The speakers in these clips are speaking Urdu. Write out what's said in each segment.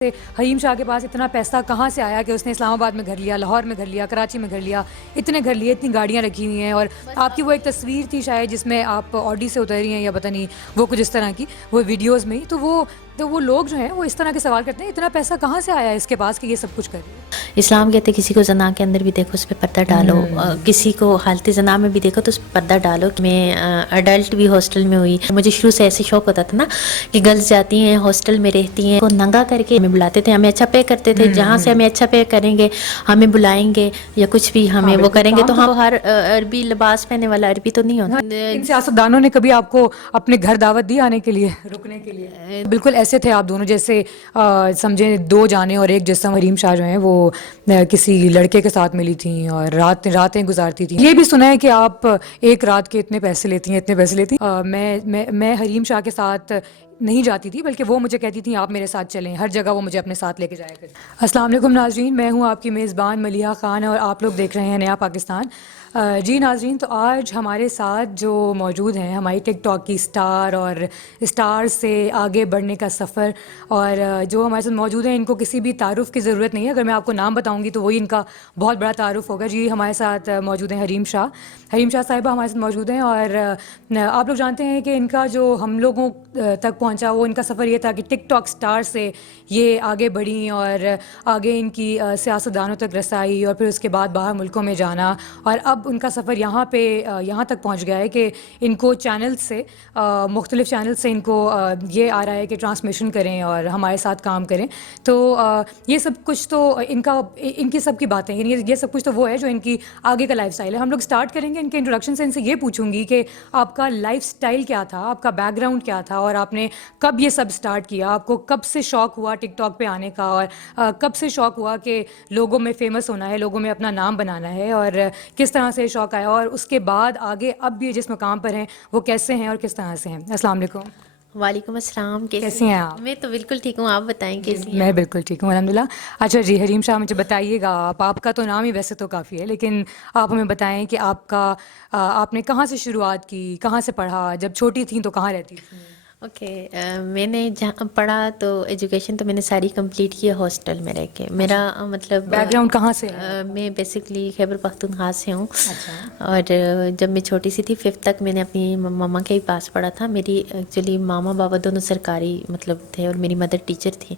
حریم شاہ کے پاس اتنا پیسہ کہاں سے آیا کہ اس نے اسلام آباد میں گھر لیا, لاہور میں گھر لیا, کراچی میں گھر لیا, اتنے گھر لیے, اتنی گاڑیاں رکھی ہوئی ہیں. اور آپ کی وہ ایک تصویر تھی شاید جس میں آپ آڈی سے اتری ہیں یا پتہ نہیں وہ کچھ اس طرح کی, وہ ویڈیوز میں ہی. تو وہ لوگ جو ہیں وہ اس طرح کے سوال کرتے ہیں اتنا پیسہ کہاں سے آیا اس کے پاس کہ یہ سب کچھ کرے. اسلام کہتے کسی کو زنا کے اندر بھی دیکھو اس پہ پردہ ڈالو, کسی کو حالت زنا میں بھی دیکھو تو اس پہ پردہ ڈالو. میں اڈلٹ بھی ہاسٹل میں ہوئی, مجھے شروع سے ایسے شوق ہوتا تھا نا کہ گرلز جاتی ہیں ہاسٹل میں رہتی ہیں, وہ ننگا کر کے ہمیں بلاتے تھے, ہمیں اچھا پے کرتے تھے, جہاں سے ہمیں اچھا پے کریں گے ہمیں بلائیں گے یا کچھ بھی ہمیں وہ کریں گے. تو ہم ہر عربی لباس پہننے والا عربی تو نہیں ہوتا. ان سیاستدانوں نے کبھی آپ کو اپنے گھر دعوت دی آنے کے لیے, رکنے کے لیے؟ بالکل ایسے تھے آپ دونوں جیسے سمجھیں دو جانیں اور ایک جسم. حریم شاہ جو ہیں وہ کسی لڑکے کے ساتھ ملی تھیں اور راتیں گزارتی تھیں. یہ بھی سنا ہے کہ آپ ایک رات کے اتنے پیسے لیتی ہیں. میں حریم شاہ کے ساتھ نہیں جاتی تھی بلکہ وہ مجھے کہتی تھیں آپ میرے ساتھ چلیں, ہر جگہ وہ مجھے اپنے ساتھ لے کے جایا کرتی. السلام علیکم ناظرین, میں ہوں آپ کی میزبان ملیحہ خان اور آپ لوگ دیکھ رہے ہیں نیا پاکستان. جی ناظرین, تو آج ہمارے ساتھ جو موجود ہیں ہماری ٹک ٹاک کی اسٹار اور اسٹار سے آگے بڑھنے کا سفر, اور جو ہمارے ساتھ موجود ہیں ان کو کسی بھی تعارف کی ضرورت نہیں ہے. اگر میں آپ کو نام بتاؤں گی تو وہی ان کا بہت بڑا تعارف ہوگا. جی ہمارے ساتھ موجود ہیں حریم شاہ صاحبہ ہمارے ساتھ موجود ہیں. اور آپ لوگ جانتے ہیں کہ ان کا جو ہم لوگوں تک پہنچا وہ ان کا سفر یہ تھا کہ ٹک ٹاک اسٹار سے یہ آگے بڑھیں اور آگے ان کی سیاستدانوں تک رسائی اور پھر اس کے بعد باہر ملکوں میں جانا. اور اب ان کا سفر یہاں تک پہنچ گیا ہے کہ ان کو چینل سے مختلف چینل سے ان کو یہ آ رہا ہے کہ ٹرانسمیشن کریں اور ہمارے ساتھ کام کریں. تو یہ سب کچھ تو ان کی سب کی باتیں, یعنی یہ سب کچھ تو وہ ہے جو ان کی آگے کا لائف اسٹائل ہے. ہم لوگ اسٹارٹ کریں گے ان کے انٹروڈکشن سے. ان سے یہ پوچھوں گی کہ آپ کا لائف اسٹائل کیا تھا, آپ کا بیک گراؤنڈ کیا تھا, اور آپ نے کب یہ سب اسٹارٹ کیا, آپ کو کب سے شوق ہوا ٹک ٹاک پہ آنے کا, اور کب سے شوق ہوا کہ لوگوں میں فیمس ہونا ہے, لوگوں میں اپنا نام بنانا ہے, اور کس طرح سے شوق آیا, اور اس کے بعد آگے اب بھی جس مقام پر ہیں وہ کیسے ہیں اور کس طرح سے ہیں. السلام علیکم. وعلیکم السلام. کیسی ہیں آپ؟ میں تو بالکل ٹھیک ہوں, آپ بتائیں کیسی ہیں؟ میں بالکل ٹھیک ہوں الحمدللہ. اچھا جی حریم شاہ, مجھے بتائیے گا, آپ کا تو نام ہی ویسے تو کافی ہے, لیکن آپ ہمیں بتائیں کہ آپ نے کہاں سے شروعات کی, کہاں سے پڑھا, جب چھوٹی تھیں تو کہاں رہتی تھیں؟ اوکے, میں نے جہاں پڑھا تو ایجوکیشن تو میں نے ساری کمپلیٹ کی ہے ہاسٹل میں رہ کے. میرا مطلب بیک گراؤنڈ کہاں سے ہے؟ میں بیسکلی خیبر پختونخوا سے ہوں. اور جب میں چھوٹی سی تھی 5th تک میں نے اپنی ماما کے ہی پاس پڑھا تھا. میری ایکچولی ماما بابا دونوں سرکاری مطلب تھے اور میری مدر ٹیچر تھی.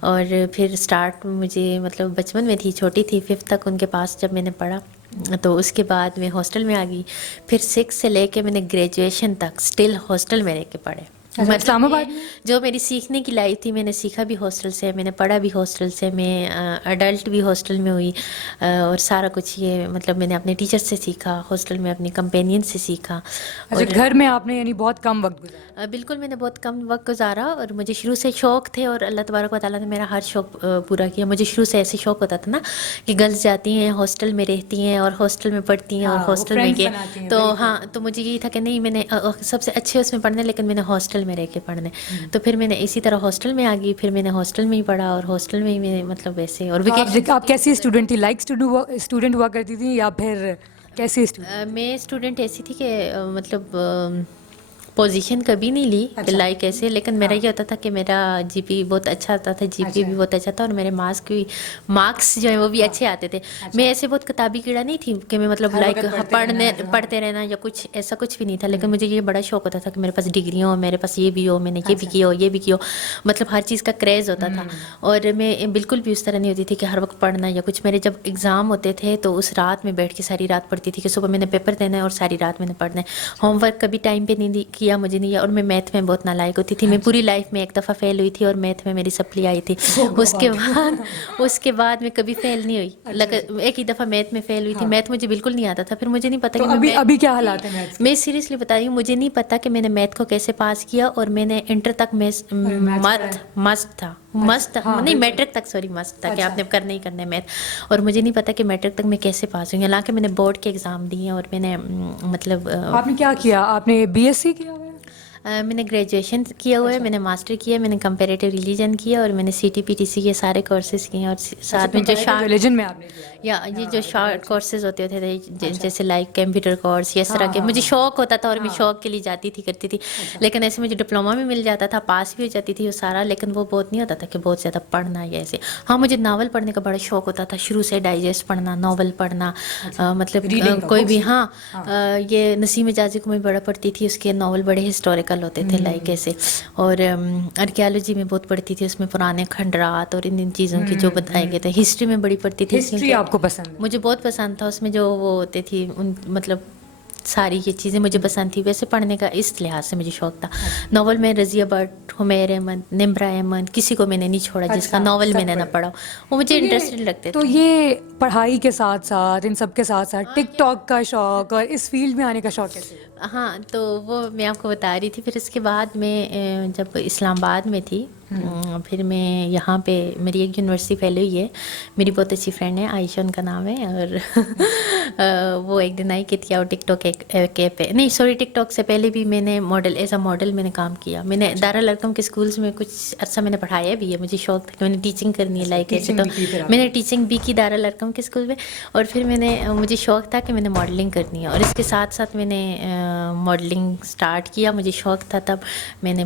اور پھر اسٹارٹ مجھے مطلب بچپن میں تھی, چھوٹی تھی, 5th تک ان کے پاس جب میں نے پڑھا تو اس کے بعد میں ہاسٹل میں آ گئی. پھر 6 سے لے کے میں نے گریجویشن تک اسٹل ہاسٹل میں رہ کے پڑھے. اسلام آباد میں جو میری سیکھنے کی لائف تھی میں نے سیکھا بھی ہاسٹل سے, میں نے پڑھا بھی ہاسٹل سے, میں اڈلٹ بھی ہاسٹل میں ہوئی. اور سارا کچھ یہ مطلب میں نے اپنے ٹیچر سے سیکھا, ہاسٹل میں اپنی کمپینین سے سیکھا. اچھا, گھر میں آپ نے یعنی بہت کم وقت گزارا؟ بالکل, میں نے بہت کم وقت گزارا اور مجھے شروع سے شوق تھے اور اللہ تبارک و تعالیٰ نے میرا ہر شوق پورا کیا. مجھے شروع سے ایسے شوق ہوتا تھا نا کہ گرلز جاتی ہیں ہاسٹل میں رہتی ہیں اور ہاسٹل میں پڑھتی ہیں اور ہاسٹل میں گئے تو ہاں, تو مجھے یہی تھا کہ نہیں میں نے سب سے اچھے اس میں پڑھنے, لیکن میں نے ہاسٹل میں رہ کے پڑھنے. تو پھر میں نے اسی طرح ہاسٹل میں آ گئی, پھر میں نے ہاسٹل میں ہی پڑھا اور ہاسٹل میں ہی میں مطلب ویسے. اور آپ کیسی اسٹوڈنٹ تھی, لائک اسٹوڈنٹ ہوا کرتی تھی یا پھر کیسی اسٹوڈنٹ؟ میں اسٹوڈنٹ ایسی تھی کہ مطلب پوزیشن کبھی نہیں لی کہ لائک ایسے, لیکن میرا یہ ہوتا تھا کہ میرا جی پی بہت اچھا آتا تھا, جی پی بھی بہت اچھا تھا, اور میرے مارکس جو ہیں وہ بھی اچھے آتے تھے. میں ایسے بہت کتابی کیڑا نہیں تھی کہ میں مطلب لائک پڑھتے رہنا یا کچھ ایسا کچھ بھی نہیں تھا, لیکن مجھے یہ بڑا شوق ہوتا تھا کہ میرے پاس ڈگری ہو, میرے پاس یہ بھی ہو, میں نے یہ بھی کیا ہو, یہ بھی کیا ہو, مطلب ہر چیز کا کریز ہوتا تھا. اور میں بالکل بھی اس طرح نہیں ہوتی تھی کہ ہر وقت پڑھنا یا کچھ. میرے جب ایگزام ہوتے تھے تو اس رات میں بیٹھ کے ساری رات پڑھتی تھی کہ صبح میں نے پیپر دینا ہے اور ساری رات میں نے پڑھنا ہے. ہوم ورک کبھی ٹائم پہ نہیں کیا مجھے نہیں. اور میں میتھ میں بہت نالائق ہوتی تھی. میں پوری لائف میں ایک دفعہ فیل ہوئی تھی اور میتھ میں میری سپلی آئی تھی. اس کے بعد میں کبھی فیل نہیں ہوئی. ایک ہی دفعہ میتھ میں فیل ہوئی تھی. میتھ مجھے بالکل نہیں آتا تھا. پھر مجھے نہیں پتا کہ ابھی کیا حالات ہیں میتھ کے؟ میں سیریسلی بتا رہی ہوں, مجھے نہیں پتا کہ میں نے میتھ کو کیسے پاس کیا. اور میں نے انٹر تک مست تھا نہیں میٹرک تک, سوری مست تھا کہ آپ نے کرنا ہی کرنا ہے میتھ. اور مجھے نہیں پتا کہ میٹرک تک میں کیسے پاس ہوئی, حالانکہ میں نے بورڈ کے ایگزام دیے اور میں نے مطلب. آپ نے کیا کیا, آپ نے بی ایس سی کیا؟ میں نے گریجویشن کیا ہوا ہے, میں نے ماسٹر کیا, میں نے کمپیریٹیو ریلیجن کیا, اور میں نے CTPTC کے سارے کورسز کیے ہیں, اور ساتھ میں جو شارٹ ریلیجن میں آپ نے کیا ہے. یا یہ جو شارٹ کورسز ہوتے تھے جیسے لائک کمپیوٹر کورس یا اس طرح کے, مجھے شوق ہوتا تھا اور میں شوق کے لیے جاتی تھی, کرتی تھی. لیکن ایسے مجھے ڈپلوما بھی مل جاتا تھا, پاس بھی ہو جاتی تھی وہ سارا, لیکن وہ بہت نہیں ہوتا تھا کہ بہت زیادہ پڑھنا یا ایسے. ہاں مجھے ناول پڑھنے کا بڑا شوق ہوتا تھا شروع سے, ڈائجسٹ پڑھنا, ناول پڑھنا, مطلب کوئی بھی. ہاں یہ نسیم اجازی کو میں بڑا پڑھتی تھی, اس کے ناول بڑے ہسٹوریکل ہوتے تھے لائک ایسے. اور آرکیالوجی میں بہت پڑھتی تھی, اس میں پرانے کھنڈرات اور ان چیزوں کی جو بتائے گئے تھے. ہسٹری میں بڑی پڑھتی تھی. ہسٹری آپ کو پسند ہے؟ مجھے بہت پسند تھا, اس میں جو وہ ہوتے تھی ان مطلب ساری یہ چیزیں مجھے پسند تھی. ویسے پڑھنے کا اس لحاظ سے مجھے شوق تھا. ناول میں رضیہ بٹ, حمیر احمد, نمرا احمد, کسی کو میں نے نہیں چھوڑا جس کا ناول میں نے نہ پڑھا, وہ مجھے انٹرسٹڈ لگتے تھے. تو یہ پڑھائی کے ساتھ ساتھ, ان سب کے ساتھ ساتھ ٹک ٹاک کا شوق اور اس فیلڈ میں آنے کا شوق کیسے؟ ہاں تو وہ میں آپ کو بتا رہی تھی. پھر اس کے بعد میں جب اسلام آباد میں تھی, پھر میں یہاں پہ میری ایک یونیورسٹی فیلو ہوئی ہے, میری بہت اچھی فرینڈ ہے عائشہ, ان کا نام ہے. اور وہ ایک دن آئی کہ تھی, اور ٹک ٹاک کے پہ نہیں سوری ٹک ٹاک سے پہلے بھی میں نے ماڈل ایز اے ماڈل میں نے کام کیا. میں نے دارالارقم کے اسکولس میں کچھ عرصہ میں نے پڑھایا بھی ہے. مجھے شوق تھا کہ میں نے ٹیچنگ کرنی ہے لائک ایسے. تو میں نے ٹیچنگ بھی کی دارالارقم کے اسکول میں, اور پھر مجھے شوق تھا کہ میں نے ماڈلنگ کرنی ہے, اور اس کے ساتھ ساتھ میں نے ماڈلنگ سٹارٹ کیا. مجھے شوق تھا, تب میں نے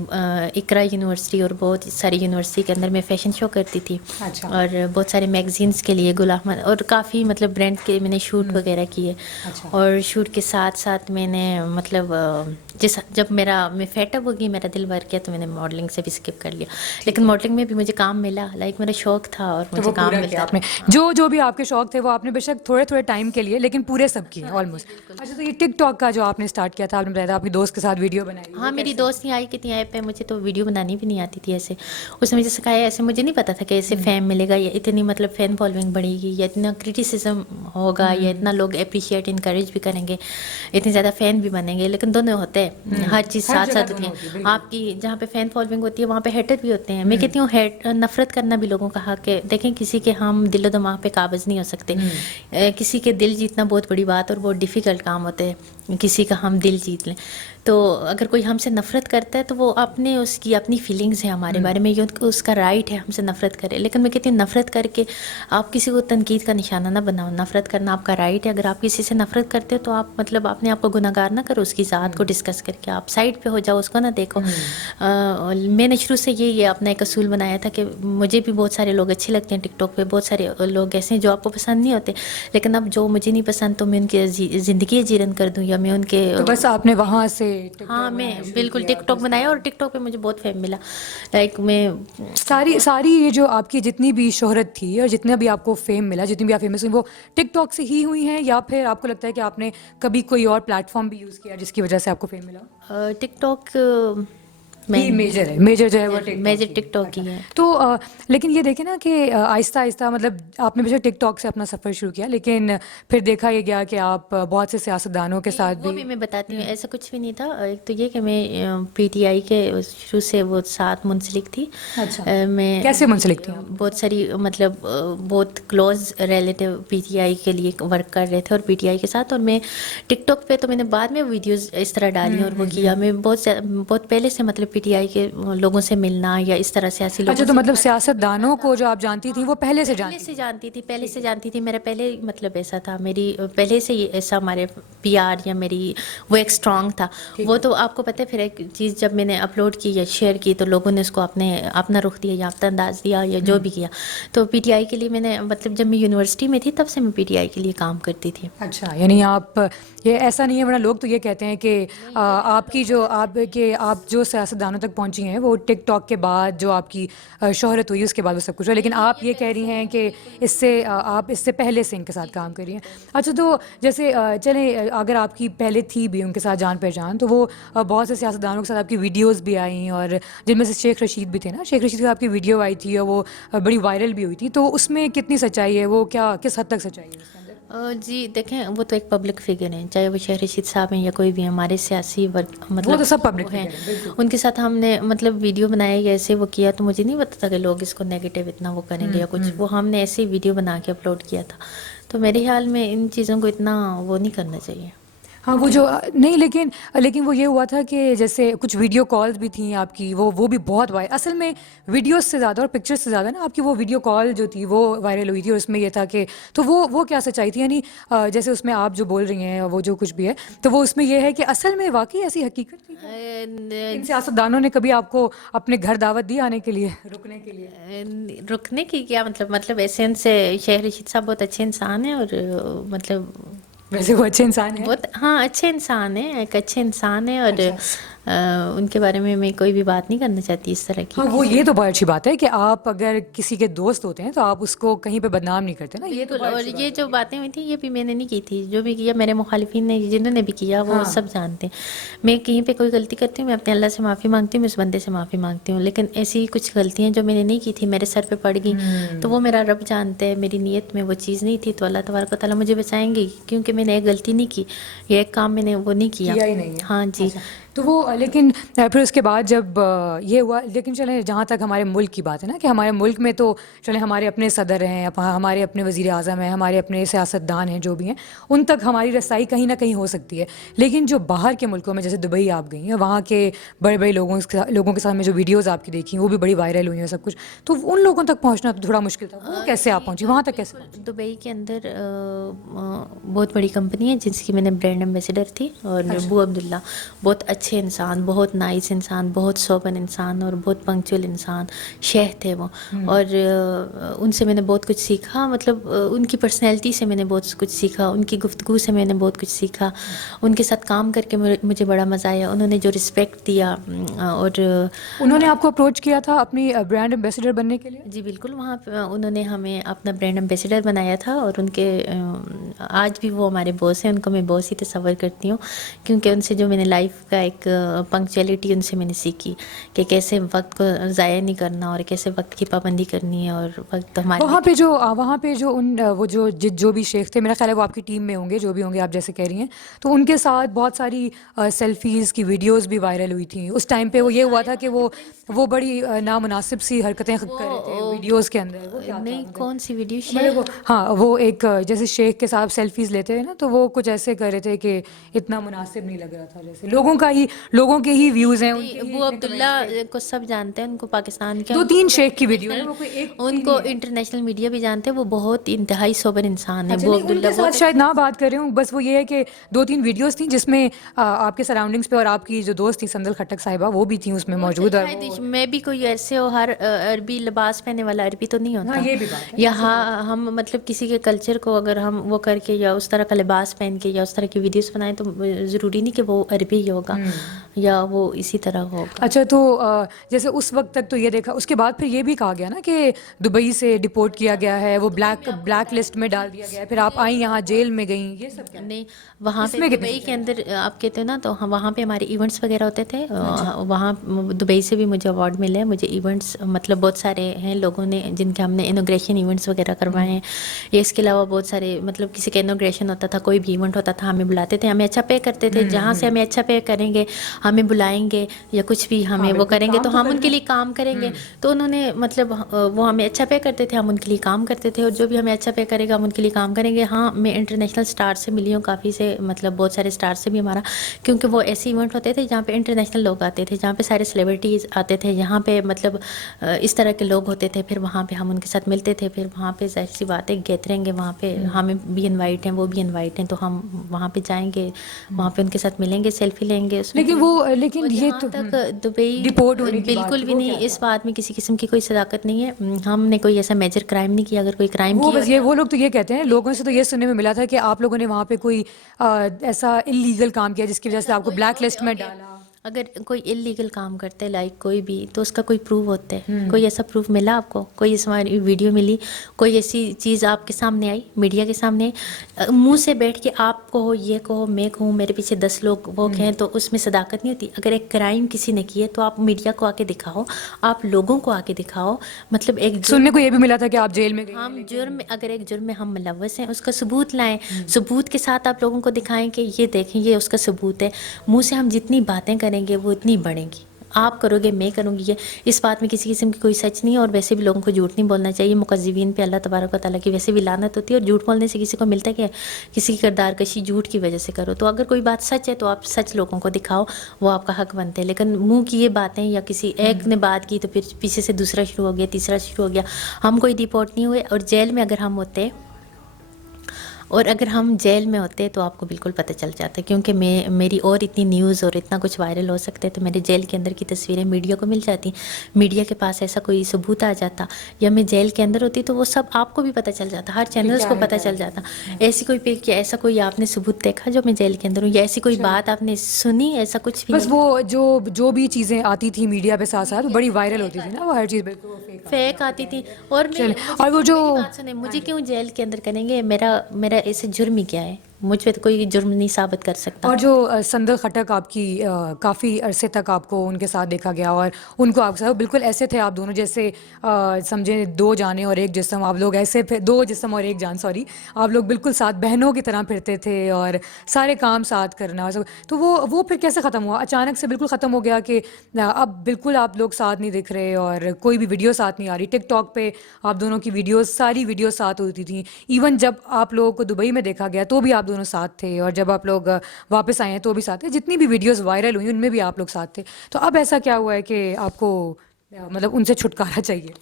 اقرا یونیورسٹی اور بہت ساری یونیورسٹی کے اندر میں فیشن شو کرتی تھی, اور بہت سارے میگزینس کے لیے, گل احمد اور کافی مطلب برانڈ کے میں نے شوٹ وغیرہ کیے. اور شوٹ کے ساتھ ساتھ میں نے مطلب جب میں فیٹ اپ ہو گئی, میرا دل بھر گیا, تو میں نے ماڈلنگ سے بھی اسکپ کر لیا. لیکن ماڈلنگ میں بھی مجھے کام ملا, لائک میرا شوق تھا اور مجھے کام ملتا. جو بھی آپ کے شوق تھے وہ آپ نے بے شک تھوڑے ٹائم کے لیے, لیکن پورے سب کیے آلموسٹ. اچھا, تو یہ ٹک ٹاک کا جو آپ نے اسٹارٹ کیا تھا, آپ نے بتایا تھا آپ کی دوست کے ساتھ ویڈیو بنائی. ہاں میری دوست نہیں آئی کتنی ایپ پہ, مجھے تو ویڈیو بنانی بھی نہیں آتی تھی ایسے. اس نے مجھے سکھایا ایسے, مجھے نہیں پتا تھا کہ ایسے فیم ملے گا, یا اتنی مطلب فین فالوئنگ بڑھے گی, یا اتنا کرٹیسزم ہوگا, یا اتنا لوگ اپریشیٹ انکریج بھی کریں گے, اتنے زیادہ فین بھی بنیں گے. لیکن دونوں ہوتے ہیں, ہر چیز ساتھ ساتھ ہوتی ہے. آپ کی جہاں پہ فین فالوئنگ ہوتی ہے وہاں پہ ہیٹر بھی ہوتے ہیں. میں کہتی ہوں نفرت کرنا بھی لوگوں کا حق ہے. دیکھیں کسی کے ہم دل و دماغ پہ قابض نہیں ہو سکتے. کسی کے دل جیتنا بہت بڑی بات اور بہت ڈیفیکلٹ کام ہوتے ہیں, کسی کا ہم دل جیت لیں. تو اگر کوئی ہم سے نفرت کرتا ہے تو وہ اس کی اپنی فیلنگز ہیں ہمارے بارے میں, یہ اس کا رائٹ ہے ہم سے نفرت کرے. لیکن میں کہتی ہوں نفرت کر کے آپ کسی کو تنقید کا نشانہ نہ بناؤ. نفرت کرنا آپ کا رائٹ ہے. اگر آپ کسی سے نفرت کرتے ہو تو آپ مطلب اپنے آپ کو گناہ گار نہ کرو, اس کی ذات کو ڈسکس کر کے آپ سائڈ پہ ہو جاؤ, اس کو نہ دیکھو. میں نے شروع سے یہ اپنا ایک اصول بنایا تھا کہ مجھے بھی بہت سارے لوگ اچھے لگتے ہیں ٹک ٹاک پہ, بہت سارے لوگ ایسے ہیں جو آپ کو پسند نہیں ہوتے, لیکن اب جو مجھے نہیں پسند تو میں ان کی زندگی جیرن کر دوں, یا میں ان کے. تو بس آپ نے وہاں سے ہاں میں بالکل ٹک ٹاک بنایا, اور ٹک ٹاک پہ مجھے بہت فیم ملا. لائک میں ساری یہ جو آپ کی جتنی بھی شہرت تھی اور جتنا بھی آپ کو فیم ملا, جتنی بھی آپ فیمس ہوئی, وہ ٹک ٹاک سے ہی ہوئی ہیں, یا پھر آپ کو لگتا ہے کہ آپ نے کبھی کوئی اور پلیٹ فارم بھی یوز کیا جس کی وجہ سے آپ کو فیم ملا؟ ٹک ٹاک میجر جو ہے وہ ٹک ٹاک ہی ہے. تو لیکن یہ دیکھیں نا کہ آہستہ آہستہ مطلب آپ نے ٹک ٹاک سے اپنا سفر شروع کیا, لیکن پھر دیکھا یہ گیا کہ آپ بہت سے سیاستدانوں کے ساتھ وہ بھی میں بتاتی ہوں, ایسا کچھ بھی نہیں تھا. ایک تو یہ کہ میں PTI کے شروع سے وہ ساتھ منسلک تھی. میں کیسے منسلک تھی؟ بہت ساری مطلب بہت کلوز ریلیٹیو PTI کے لیے ورک کر رہے تھے, اور PTI کے ساتھ. اور میں ٹک ٹاک پہ تو میں نے بعد میں ویڈیوز اس طرح ڈالی اور وہ کیا. میں بہت پہلے سے مطلب PTI کے لوگوں سے ملنا یا اس طرح سیاسی لوگوں. اچھا, تو مطلب سیاستدانوں کو جو آپ جانتی تھیں وہ پہلے سے جانتی تھی. میرا پہلے مطلب ایسا تھا, میری پہلے سے ہی ایسا ہمارے PR یا میری وہ ایک اسٹرانگ تھا. وہ تو آپ کو پتہ ہے, پھر ایک چیز جب میں نے اپلوڈ کی یا شیئر کی تو لوگوں نے اس کو اپنا رخ دیا یا اپنا انداز دیا یا جو بھی کیا. تو PTI کے لیے میں نے مطلب جب میں یونیورسٹی میں تھی تب سے میں PTI کے لیے کام کرتی تھی. اچھا, یعنی آپ یہ ایسا نہیں ہے, ورنہ لوگ تو یہ کہتے ہیں کہ آپ جو سیاستدانوں تک پہنچی ہیں وہ ٹک ٹاک کے بعد جو آپ کی شہرت ہوئی اس کے بعد وہ سب کچھ ہوا, لیکن آپ یہ کہہ رہی ہیں کہ آپ اس سے پہلے سے ان کے ساتھ کام کر رہی ہیں. اچھا, تو جیسے چلیں اگر آپ کی پہلے تھی بھی ان کے ساتھ جان پہچان, تو وہ بہت سے سیاستدانوں کے ساتھ آپ کی ویڈیوز بھی آئیں, اور جن میں سے شیخ رشید بھی تھے نا, شیخ رشید کے ساتھ آپ کی ویڈیو آئی تھی اور وہ بڑی وائرل بھی ہوئی تھی. تو اس میں کتنی سچائی ہے, وہ کس حد تک سچائی ہے اس کے اندر؟ جی دیکھیں, وہ تو ایک پبلک فگر ہیں, چاہے وہ شیخ رشید صاحب ہیں یا کوئی بھی ہمارے سیاسی مطلب وہ تو سب پبلک ہیں. ان کے ساتھ ہم نے مطلب ویڈیو بنایا یا ایسے وہ کیا, تو مجھے نہیں پتا تھا کہ لوگ اس کو نیگیٹو اتنا وہ کریں گے یا کچھ. وہ ہم نے ایسے ہی ویڈیو بنا کے اپلوڈ کیا تھا. تو میرے خیال میں ان چیزوں کو اتنا وہ نہیں کرنا چاہیے. ہاں وہ جو نہیں لیکن وہ یہ ہوا تھا کہ جیسے کچھ ویڈیو کالز بھی تھیں آپ کی، وہ بھی بہت وائرل، اصل میں ویڈیوز سے زیادہ اور پکچر سے زیادہ نا آپ کی وہ ویڈیو کال جو تھی وہ وائرل ہوئی تھی، اور اس میں یہ تھا کہ تو وہ کیا سچائی تھی، یعنی جیسے اس میں آپ جو بول رہی ہیں وہ جو کچھ بھی ہے، تو وہ اس میں یہ ہے کہ اصل میں واقعی ایسی حقیقت تھی؟ ان سیاستدانوں نے کبھی آپ کو اپنے گھر دعوت دی آنے کے لیے، رکنے کے لیے؟ رکنے کی کیا مطلب ایسے ان سے شیخ رشید صاحب بہت اچھے انسان ہیں، اور مطلب ویسے وہ اچھے انسان ہیں؟ بہت، ہاں اچھے انسان ہیں، ایک اچھے انسان ہیں، اور ان کے بارے میں کوئی بھی بات نہیں کرنا چاہتی اس طرح کی. ہاں وہ یہ تو بہت اچھی بات ہے کہ آپ اگر کسی کے دوست ہوتے ہیں تو آپ اس کو کہیں پہ بدنام نہیں کرتے نا، یہ تو بالکل. اور یہ جو باتیں ہوئی تھیں یہ بھی میں نے نہیں کی تھی، جو بھی کیا میرے مخالفین نے جنہوں نے بھی کیا وہ سب جانتے ہیں. میں کہیں پہ کوئی غلطی کرتی ہوں میں اپنے اللہ سے معافی مانگتی ہوں، میں اس بندے سے معافی مانگتی ہوں، لیکن ایسی کچھ غلطیاں جو میں نے نہیں کی تھی میرے سر پہ پڑ گئیں تو وہ میرا رب جانتا ہے، میری نیت میں وہ چیز نہیں تھی، تو اللہ تبارک و تعالیٰ مجھے بچائیں گے، کیونکہ میں نے ایک غلطی نہیں کی، یہ ایک کام میں نے وہ نہیں کیا ہی نہیں ہے. ہاں جی. تو وہ لیکن پھر اس کے بعد جب یہ ہوا، لیکن چلیں جہاں تک ہمارے ملک کی بات ہے نا کہ ہمارے ملک میں تو چلیں ہمارے اپنے صدر ہیں، ہمارے اپنے وزیر اعظم ہیں، ہمارے اپنے سیاستدان ہیں جو بھی ہیں، ان تک ہماری رسائی کہیں نہ کہیں ہو سکتی ہے. لیکن جو باہر کے ملکوں میں جیسے دبئی آپ گئی ہیں، وہاں کے بڑے بڑے لوگوں کے ساتھ میں جو ویڈیوز آپ کی دیکھی وہ بھی بڑی وائرل ہوئی ہیں سب کچھ، تو ان لوگوں تک پہنچنا تو تھوڑا مشکل تھا، وہ کیسے آپ پہنچی وہاں تک؟ کیسے پہنچی؟ دبئی کے اندر بہت بڑی کمپنی ہے جس کی میں نے برانڈ ایمبیسڈر تھی، اور ابو عبداللہ بہت اچھے انسان، بہت نائس انسان، بہت سوبر انسان، اور بہت پنکچوئل انسان، شیخ تھے وہ. اور ان سے میں نے بہت کچھ سیکھا، مطلب ان کی پرسنالٹی سے میں نے بہت کچھ سیکھا، ان کی گفتگو سے میں نے بہت کچھ سیکھا، ان کے ساتھ کام کر کے مجھے بڑا مزہ آیا. انہوں نے جو رسپیکٹ دیا، اور انہوں نے آپ کو اپروچ کیا تھا اپنی برانڈ ایمبیسڈر بننے کے لیے؟ جی بالکل، وہاں پہ انہوں نے ہمیں اپنا برانڈ ایمبیسڈر بنایا تھا، اور ان کے آج بھی وہ ہمارے باس ہیں، ان کو میں باس ہی تصور کرتی ہوں، کیونکہ ان سے جو میں نے لائف کا ایک پنکچویلٹی ان سے میں نے سیکھی کہ کیسے وقت کو ضائع نہیں کرنا اور کیسے وقت کی پابندی کرنی ہے، اور وقت ہمارے وہاں پہ جو بھی شیخ تھے، میرا خیال ہے وہ آپ کی ٹیم میں ہوں گے، جو بھی ہوں گے آپ جیسے کہہ رہی ہیں، تو ان کے ساتھ بہت ساری سیلفیز کی ویڈیوز بھی وائرل ہوئی تھیں اس ٹائم پہ. وہ یہ ہوا تھا کہ وہ بڑی نامناسب سی حرکتیں کر رہے تھے ویڈیوز کے اندر. وہ کیا نہیں، کون سی ویڈیو؟ ہاں وہ ایک جیسے شیخ کے ساتھ سیلفیز لیتے ہیں نا، تو وہ کچھ ایسے کر رہے تھے کہ اتنا مناسب نہیں لگ رہا تھا، جیسے لوگوں کے ہی ویوز ہیں. ابو عبداللہ کو سب جانتے ہیں، ان کو پاکستان کے 2-3 شیخ کی ویڈیو ہے، وہ کوئی ایک ان کو انٹرنیشنل میڈیا بھی جانتے ہیں، وہ بہت انتہائی سوبر انسان ہے. ابو ان عبداللہ کے ساتھ شاید نہ بات کر رہے ہوں، بس وہ یہ ہے کہ 2-3 ویڈیوز تھیں جس میں آپ کے سراؤنڈنگس پہ، اور آپ کی جو دوست تھی سندل کھٹک صاحبہ وہ بھی تھیں اس میں موجود. میں بھی کوئی ایسے ہو ہر عربی لباس پہننے والا عربی تو نہیں ہوتا. یہ بھی بات ہے. یہاں ہم مطلب کسی کے کلچر کو اگر ہم وہ کر کے یا اس طرح کا لباس پہن کے یا اس طرح کی ویڈیوز بنائیں تو ضروری نہیں کہ وہ عربی ہی ہوگا یا وہ اسی طرح ہوگا. اچھا، تو جیسے اس وقت تک تو یہ دیکھا، اس کے بعد پھر یہ بھی کہا گیا نا کہ دبئی سے ڈپورٹ کیا گیا ہے، وہ بلیک لسٹ میں ڈال دیا گیا ہے، پھر آپ آئیں یہاں جیل میں گئیں، یہ سب کیا؟ نہیں، وہاں پہ دبئی کے اندر آپ کہتے ہیں نا، تو وہاں پہ ہمارے ایونٹس وغیرہ ہوتے تھے. وہاں دبئی سے بھی مجھے ایوارڈ ملے ہیں. مجھے ایونٹس مطلب بہت سارے ہیں لوگوں نے جن کے ہم نے انوگریشن ایونٹس وغیرہ کروائے ہیں. اس کے علاوہ بہت سارے مطلب کسی کا انوگریشن ہوتا تھا، کوئی بھی ایونٹ ہوتا تھا، ہمیں بلاتے تھے، ہمیں اچھا پے کرتے تھے. جہاں سے ہمیں اچھا پے کریں گے، ہمیں بلائیں گے یا کچھ بھی ہمیں وہ کریں گے تو ہم ان کے لیے کام کریں گے. تو انہوں نے مطلب وہ ہمیں اچھا پے کرتے تھے، ہم ان کے لیے کام کرتے تھے، اور جو بھی ہمیں اچھا پے کرے گا ہم ان کے لیے کام کریں گے. ہاں، میں انٹرنیشنل اسٹار سے ملی ہوں، کافی سے مطلب بہت سارے اسٹار سے بھی ہمارا، کیونکہ وہ ایسے ایونٹ ہوتے تھے جہاں پہ انٹرنیشنل لوگ آتے تھے، جہاں پہ سارے سیلیبریٹیز آتے تھے، یہاں پہ مطلب اس طرح کے لوگ ہوتے تھے. پھر وہاں پہ ہم ان کے ساتھ ملتے تھے، پھر وہاں پہ ظاہر سی بات ہے گیدرنگ ہے، وہاں پہ ہمیں بھی انوائٹ ہیں، وہ بھی انوائٹ ہیں، تو ہم وہاں پہ جائیں گے، وہاں پہ ان کے ساتھ ملیں گے، سیلفی لیں گے. لیکن یہ تو تک دبئی ڈپورٹ ہونے کی بالکل بھی نہیں، اس بات میں کسی قسم کی کوئی صداقت نہیں ہے. ہم نے کوئی ایسا میجر کرائم نہیں کیا. اگر کوئی کرائم کیا، وہ لوگ تو یہ کہتے ہیں، لوگوں سے تو یہ سننے میں ملا تھا کہ آپ لوگوں نے وہاں پہ کوئی ایسا انلیگل کام کیا جس کی وجہ سے آپ کو بلیک لسٹ میں ڈالا. اگر کوئی انلیگل کام کرتے لائک کوئی بھی، تو اس کا کوئی پروف ہوتا ہے. کوئی ایسا پروف ملا آپ کو؟ کوئی ایسی ہماری ویڈیو ملی؟ کوئی ایسی چیز آپ کے سامنے آئی، میڈیا کے سامنے آئی؟ منہ سے بیٹھ کے آپ کہو، یہ کہو، میں کہوں، میرے پیچھے 10 لوگ وہ کہیں، تو اس میں صداقت نہیں ہوتی. اگر ایک کرائم کسی نے کی ہے تو آپ میڈیا کو آ کے دکھاؤ، آپ لوگوں کو آ کے دکھاؤ. مطلب ایک سننے کو یہ بھی ملا تھا کہ آپ جیل میں گئے. ہم جرم، اگر ایک جرم میں ہم ملوث ہیں، اس کا ثبوت لائیں، ثبوت کے ساتھ آپ لوگوں کو دکھائیں کہ یہ دیکھیں، یہ اس کا ثبوت ہے. منہ سے ہم جتنی باتیں کریں گے وہ اتنی بڑھیں گی. آپ کرو گے میں کروں گی، یہ اس بات میں کسی قسم کی کوئی سچ نہیں ہے. اور ویسے بھی لوگوں کو جھوٹ نہیں بولنا چاہیے. مکذبین پہ اللہ تبارک و تعالیٰ کی ویسے بھی لعنت ہوتی ہے، اور جھوٹ بولنے سے کسی کو ملتا ہے کہ کسی کی کردار کشی جھوٹ کی وجہ سے کرو. تو اگر کوئی بات سچ ہے تو آپ سچ لوگوں کو دکھاؤ، وہ آپ کا حق بنتے ہیں. لیکن منہ کی یہ باتیں، یا کسی ایک نے بات کی تو پھر پیچھے سے دوسرا شروع ہو گیا، تیسرا شروع ہو گیا. ہم کوئی ڈیپورٹ نہیں ہوئے، اور جیل میں اگر ہم ہوتے، اور اگر ہم جیل میں ہوتے تو آپ کو بالکل پتہ چل جاتا، کیونکہ میری اور اتنی نیوز اور اتنا کچھ وائرل ہو سکتے. تو میرے جیل کے اندر کی تصویریں میڈیا کو مل جاتی، میڈیا کے پاس ایسا کوئی ثبوت آ جاتا، یا میں جیل کے اندر ہوتی تو وہ سب آپ کو بھی پتہ چل جاتا، ہر چینلز کو پتہ چل جاتا. ایسی کوئی پہ کہ ایسا کوئی آپ نے ثبوت دیکھا جو میں جیل کے اندر ہوں، یا ایسی کوئی بات آپ نے سنی، ایسا کچھ بھی بس نہیں. وہ جو بھی چیزیں آتی تھی میڈیا پہ ساتھ ساتھ وہ بڑی وائرل ہوتی تھی نا، وہ ہر چیز بالکل فیک آتی تھی. اور اور وہ جو میری بات سنیں، مجھے کیوں جیل کے اندر کریں گے؟ میرا ایسے جرم ہی کیا ہے؟ مجھ پہ تو کوئی جرم نہیں ثابت کر سکتا. اور جو سندل خٹک آپ کی کافی عرصے تک آپ کو ان کے ساتھ دیکھا گیا، اور ان کو آپ کے ساتھ بالکل ایسے تھے آپ دونوں جیسے سمجھیں دو جانیں اور ایک جسم. آپ لوگ ایسے دو جسم اور ایک جان، سوری، آپ لوگ بالکل ساتھ بہنوں کی طرح پھرتے تھے اور سارے کام ساتھ کرنا. تو وہ پھر کیسے ختم ہوا؟ اچانک سے بالکل ختم ہو گیا کہ اب بالکل آپ لوگ ساتھ نہیں دکھ رہے اور کوئی بھی ویڈیو ساتھ نہیں آ رہی. ٹک ٹاک پہ آپ دونوں کی ویڈیوز، ساری ویڈیوز ساتھ ہوتی تھیں. ایون جب آپ لوگوں کو دبئی میں دیکھا گیا تو بھی آپ دونوں ساتھ تھے، اور جب آپ لوگ واپس آئے ہیں تو بھی ساتھ تھے. جتنی بھی ویڈیوز وائرل ہوئی ان میں بھی آپ لوگ ساتھ تھے. تو اب ایسا کیا ہوا ہے کہ آپ کو مطلب ان سے چھٹکارا چاہیے؟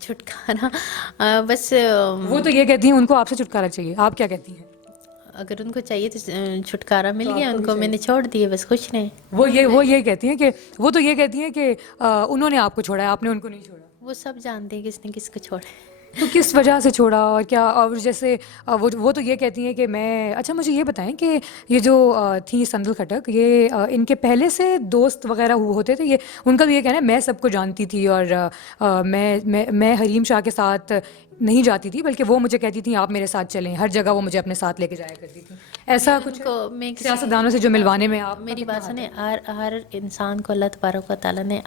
چھٹکارا بس وہ تو یہ کہتی ہیں ان کو آپ سے چھٹکارا چاہیے، آپ کیا کہتی ہیں؟ اگر ان کو چاہیے تو چھٹکارا مل گیا ان کو، میں نے چھوڑ دیے، بس خوش رہیں. وہ یہ کہتی ہیں کہ وہ تو یہ کہتی ہیں کہ انہوں نے آپ کو چھوڑا ہے، آپ نے ان کو نہیں چھوڑا. وہ سب جانتے ہیں کس نے کس کو چھوڑا. تو کس وجہ سے چھوڑا اور کیا؟ اور جیسے وہ تو یہ کہتی ہیں کہ میں، اچھا مجھے یہ بتائیں کہ یہ جو تھی سندل خٹک، یہ ان کے پہلے سے دوست وغیرہ ہوتے تھے؟ یہ ان کا بھی یہ کہنا ہے میں سب کو جانتی تھی، اور میں حریم شاہ کے ساتھ نہیں جاتی تھی، بلکہ وہ مجھے کہتی تھیں آپ میرے ساتھ چلیں، ہر جگہ وہ مجھے اپنے ساتھ لے کے جایا کرتی تھیں. ایسا کچھ سیاستدانوں سے جو ملوانے میں آپ میری بات سنیں، ہر انسان کو اللہ تبارک و تعالیٰ نے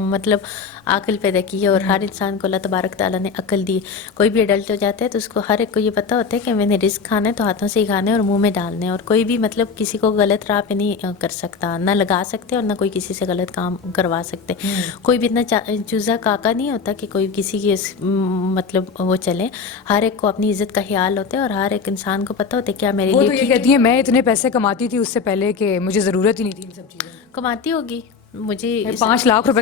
مطلب عقل پیدا کی ہے، اور ہر انسان کو اللہ تبارک تعالیٰ نے عقل دی. کوئی بھی ایڈلٹ ہو جاتا ہے تو اس کو ہر ایک کو یہ پتہ ہوتا ہے کہ میں نے رزق کھانا ہے تو ہاتھوں سے ہی کھانا ہے اور منہ میں ڈالنے، اور کوئی بھی مطلب کسی کو غلط راہ پہ نہیں کر سکتا، نہ لگا سکتے اور نہ کوئی کسی سے غلط کام کروا سکتے. کوئی بھی اتنا چوزا کاکا نہیں ہوتا کہ کوئی کسی کی مطلب وہ چلے. ہر ایک کو اپنی عزت کا خیال ہوتا ہے، اور ہر ایک انسان کو پتہ ہوتا ہے کیا میرے لیے. وہ تو یہ کہتی ہیں میں اتنے پیسے کماتی تھی اس سے پہلے کہ مجھے ضرورت ہی نہیں تھی ان سب چیزوں کی. کماتی ہوگی، مجھے 5 لاکھ روپے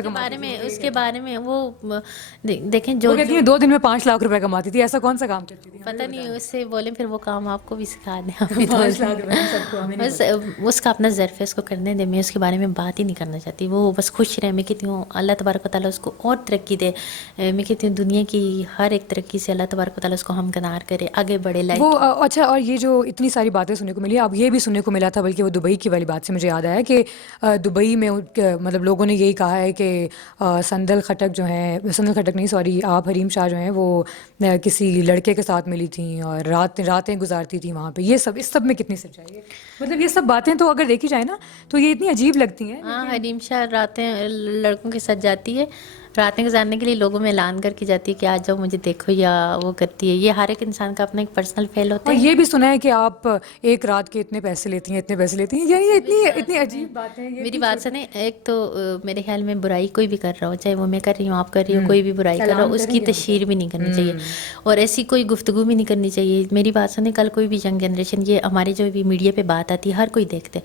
اس کے بارے میں وہ دیکھیں، جو کہتی ہیں 2 دن میں 5 لاکھ روپے کماتی تھی. ایسا کون سا کام کرتی تھی؟ پتہ نہیں، اس سے بولیں پھر وہ کام آپ کو بھی سکھا دیں. 5 لاکھ روپے سب کو ہمیں بس اس کا اپنا ظرف ہے، اس کو کرنے دیں. میں اس کے بارے میں بات ہی نہیں کرنا چاہتی. وہ بس خوش رہے. میں کہتی ہوں اللہ تبارک و تعالیٰ اس کو اور ترقی دے. میں کہتی ہوں دنیا کی ہر ایک ترقی سے اللہ تبارک و تعالیٰ اس کو ہمکنار کرے، آگے بڑھے لائف. وہ اچھا، اور یہ جو اتنی ساری باتیں سننے کو ملی، اب یہ بھی سننے کو ملا تھا، بلکہ وہ دبئی کی والی بات سے مجھے یاد آیا کہ دبئی میں مطلب لوگوں نے یہی کہا ہے کہ سندل خٹک جو ہیں، سندل خٹک نہیں سوری، آپ حریم شاہ جو ہیں وہ کسی لڑکے کے ساتھ ملی تھیں اور راتیں گزارتی تھیں وہاں پہ. اس سب میں کتنی سچائی ہے؟ مطلب یہ سب باتیں تو اگر دیکھی جائے نا تو یہ اتنی عجیب لگتی ہیں. ہاں، حریم شاہ راتیں لڑکوں کے ساتھ جاتی ہے، راتیں گزارنے کے لیے لوگوں میں اعلان کر کے جاتی ہے کہ آ جاؤ مجھے دیکھو، یا وہ کرتی ہے. یہ ہر ایک انسان کا اپنا ایک پرسنل فیل ہوتا ہے. اور یہ بھی سنا ہے کہ آپ ایک رات کے اتنے پیسے لیتی ہیں، یعنی یہ اتنی عجیب بات ہے. میری بات سنیں، ایک تو میرے خیال میں برائی کوئی بھی کر رہا ہو، چاہے وہ میں کر رہی ہوں، آپ کر رہی ہو، کوئی بھی برائی کر رہا ہو، اس کی تشہیر بھی نہیں کرنی چاہیے، اور ایسی کوئی گفتگو بھی نہیں کرنی چاہیے. میری بات سنیں، کل کوئی بھی ینگ جنریشن، یہ ہمارے جو بھی میڈیا پہ بات آتی ہے ہر کوئی دیکھتے،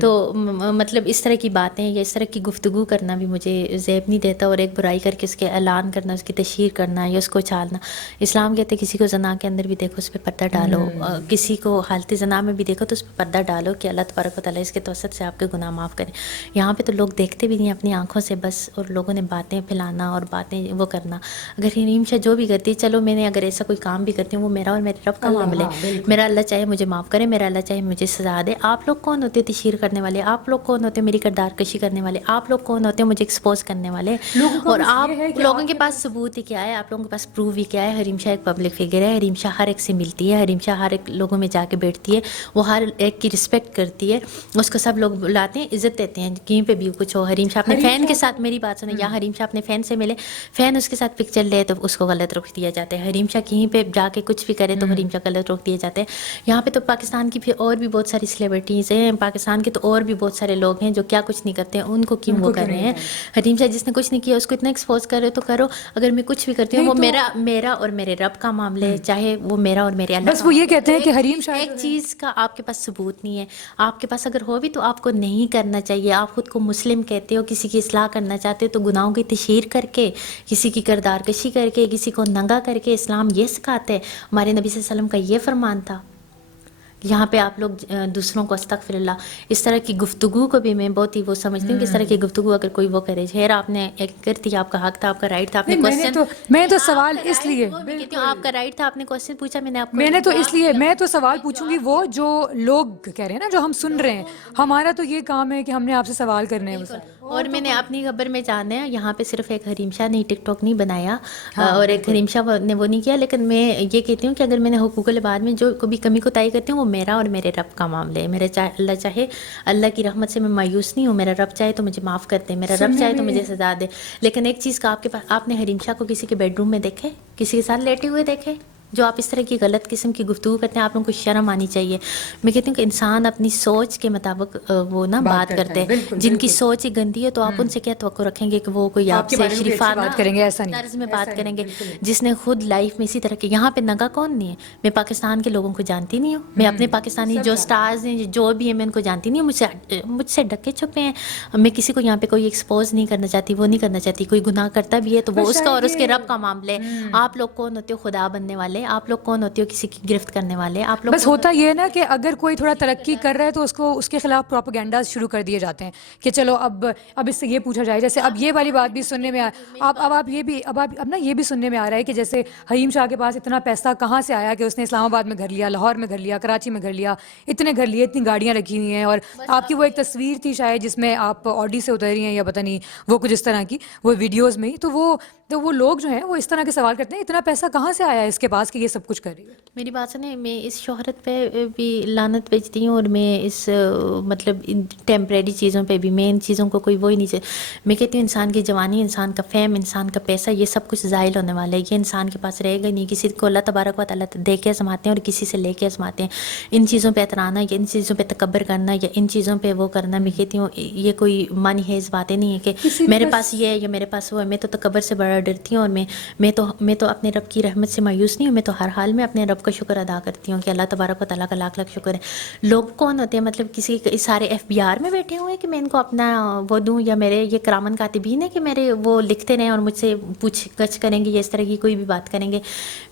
تو مطلب اس طرح کی باتیں یا اس طرح کی گفتگو کرنا بھی مجھے زیب نہیں دیتا. اور ایک برائی کر کے اس کے اعلان کرنا، اس کی تشہیر کرنا یا اس کو چھالنا. اسلام کہتے کسی کو زنا کے اندر بھی دیکھو اس پہ پردہ ڈالو، کسی کو حالت زنا میں بھی دیکھو تو اس پہ پردہ ڈالو کہ اللہ تبارک و تعالیٰ اس کے توسط سے آپ کے گناہ معاف کریں. یہاں پہ تو لوگ دیکھتے بھی نہیں اپنی آنکھوں سے بس، اور لوگوں نے باتیں پھیلانا اور باتیں وہ کرنا. اگر حریم شاہ جو بھی کرتی ہے، چلو میں نے اگر ایسا کوئی کام بھی کرتی ہوں وہ میرا اور میرے رب کا معاملہ ہے. میرا اللہ چاہے مجھے معاف کرے، میرا اللہ چاہے مجھے سزا دے. آپ لوگ کون ہوتے تشہیر کرنے والے؟ آپ لوگ کون ہوتے میری کردار کشی کرنے والے؟ آپ لوگ کون ہوتے مجھے ایکسپوز کرنے والے؟ اور آپ لوگوں کے پاس ثبوت ہی کیا ہے, آپ لوگوں کے پاس پروف ہی کیا ہے؟ حریم شاہ ایک پبلک فگر ہے, حریم شاہ ہر ایک سے ملتی ہے, حریم شاہ ہر ایک لوگوں میں جا کے بیٹھتی ہے, وہ ہر ایک کی رسپیکٹ کرتی ہے, اس کو سب لوگ بلاتے ہیں, عزت دیتے ہیں کہیں پہ بھی کچھ ہو. حریم شاہ اپنے فین کے ساتھ, میری بات سنیں, یا حریم شاہ اپنے فین سے ملے, فین اس کے ساتھ پکچر لے تو اس کو غلط رخ دیا جاتا ہے. حریم شاہ کہیں پہ جا کے کچھ بھی کرے تو حریم شاہ غلط رخ دیے جاتے ہیں. یہاں پہ تو پاکستان کی پھر اور بھی بہت ساری سیلیبریٹیز ہیں, پاکستان کے تو اور بھی بہت سارے لوگ ہیں جو کیا کچھ نہیں کرتے ہیں, ان کو کیوں وہ کر رہے ہیں؟ حریم شاہ جس نے کچھ نہیں کیا اس کو اتنا ایکسپوز کر رہے تو کرو. اگر میں کچھ بھی کرتی ہوں وہ میرا اور میرے رب کا معاملہ ہے, چاہے وہ میرا اور میرے اللہ. بس وہ یہ کہتے ہیں کہ حریم شاہ ایک چیز کا آپ کے پاس ثبوت نہیں ہے, آپ کے پاس اگر ہو بھی تو آپ کو نہیں کرنا چاہیے. آپ خود کو مسلم کہتے ہو, کسی کی اصلاح کرنا چاہتے ہو تو گناہوں کی تشہیر کر کے, کسی کی کردار کشی کر کے, کسی کو ننگا کر کے اسلام یہ سکھاتے ہیں. ہمارے نبی صلی اللہ علیہ وسلم کا یہ فرمان تھا. یہاں پہ آپ لوگ دوسروں کو استغفر اللہ, اس طرح کی گفتگو کو بھی میں بہت ہی وہ سمجھتی ہوں کہ اس طرح کی گفتگو اگر کوئی وہ کرے, خیر آپ نے ایک کرتی, آپ کا حق تھا, آپ کا رائٹ تھا, آپ نے کوشچن, میں تو سوال اس لیے کہتی ہوں آپ کا رائٹ تھا, آپ نے کوشچن پوچھا, میں نے آپ کو, میں نے تو اس لیے میں تو سوال پوچھوں گی وہ جو لوگ کہہ رہے ہیں نا, جو ہم سن رہے ہیں, ہمارا تو یہ کام ہے کہ ہم نے آپ سے سوال کرنے ہیں. اور میں نے اپنی خبر میں جانا ہے, یہاں پہ صرف ایک حریم شاہ نے ٹک ٹاک نہیں بنایا اور ایک حریم شاہ نے وہ نہیں کیا, لیکن میں یہ کہتی ہوں کہ اگر میں نے حقوق العباد میں جو کبھی کمی کوتاہی کرتی ہوں وہ میرا اور میرے رب کا معاملہ ہے. میرے اللہ چاہے, اللہ کی رحمت سے میں مایوس نہیں ہوں, میرا رب چاہے تو مجھے معاف کر دے, میرا رب چاہے تو مجھے سزا دے. لیکن ایک چیز کا آپ کے پاس, آپ نے حریم شاہ کو کسی کے بیڈ روم میں دیکھے, کسی کے ساتھ لیٹے ہوئے دیکھے؟ جو آپ اس طرح کی غلط قسم کی گفتگو کرتے ہیں, آپ لوگوں کو شرم آنی چاہیے. میں کہتی ہوں کہ انسان اپنی سوچ کے مطابق وہ نا بات کرتے ہیں. جن کی سوچ ہی گندی ہے تو آپ ان سے کیا توقع رکھیں گے کہ وہ کوئی آپ سے شریفانہ کریں گے؟ ایسا نہیں, طرز میں بات کریں گے. جس نے خود لائف میں اسی طرح کے, یہاں پہ ننگا کون نہیں ہے؟ میں پاکستان کے لوگوں کو جانتی نہیں ہوں, میں اپنے پاکستانی جو سٹارز ہیں جو بھی ہیں میں ان کو جانتی نہیں ہوں, مجھ سے ڈکے چھپے ہیں. میں کسی کو یہاں پہ کوئی ایکسپوز نہیں کرنا چاہتی, وہ نہیں کرنا چاہتی. کوئی گناہ کرتا بھی ہے تو وہ اس کا اور اس کے رب کا معاملہ ہے. آپ لوگ کون ہوتے ہو خدا بننے والے؟ آپ لوگ کون ہوتے ہو کسی کی گرفت کرنے والے؟ آپ لوگ بس ہوتا یہ ہے نا کہ اگر کوئی تھوڑا ترقی کر رہا ہے تو اس کے خلاف پروپیگنڈاز شروع کر دیے جاتے ہیں کہ چلو اب اس سے یہ پوچھا جائے. جیسے اب یہ والی بات بھی سننے میں اب نا یہ بھی سننے میں آ رہا ہے کہ جیسے حریم شاہ کے پاس اتنا پیسہ کہاں سے آیا کہ اس نے اسلام آباد میں گھر لیا, لاہور میں گھر لیا, کراچی میں گھر لیا, اتنے گھر لیے, اتنی گاڑیاں رکھی ہوئی ہیں. اور آپ کی وہ ایک تصویر تھی شاید جس میں آپ آڈی سے اتری ہیں یا پتہ نہیں وہ کچھ اس طرح کی, وہ ویڈیوز میں ہی. تو وہ لوگ جو ہیں وہ اس طرح کے سوال کرتے ہیں اتنا پیسہ کہاں سے آیا اس کے پاس کہ یہ سب کچھ کر رہی ہے. میری بات سنیں, میں اس شہرت پہ بھی لعنت بھیجتی ہوں اور میں اس مطلب ٹیمپریری چیزوں پہ بھی, میں ان چیزوں کو کوئی وہی نہیں چاہیے. میں کہتی ہوں انسان کی جوانی, انسان کا فیم, انسان کا پیسہ, یہ سب کچھ زائل ہونے والا ہے. یہ انسان کے پاس رہے گا نہیں. کسی کو اللہ تبارک و تعالیٰ دے کے آزماتے ہیں اور کسی سے لے کے آزماتے ہیں. ان چیزوں پہ اترانا یا ان چیزوں پہ تکبر کرنا یا ان چیزوں پہ وہ کرنا, میں کہتی ہوں یہ کوئی مانی حیز باتیں نہیں ہے کہ میرے پاس یہ ہے یا میرے پاس وہ ہے. میں تو تکبر سے بڑا ڈرتی ہوں اور میں تو اپنے رب کی رحمت سے مایوس نہیں ہوں. میں تو ہر حال میں اپنے رب کا شکر ادا کرتی ہوں کہ اللہ تبارک و تعالیٰ کا لاکھ لاکھ شکر ہے. لوگ کون ہوتے ہیں مطلب کسی سارے FBR میں بیٹھے ہوئے ہیں کہ میں ان کو اپنا وہ دوں, یا میرے یہ کرامن کاتبین ہے کہ میرے وہ لکھتے رہیں اور مجھ سے پوچھ گچھ کریں گے یا اس طرح کی کوئی بھی بات کریں گے.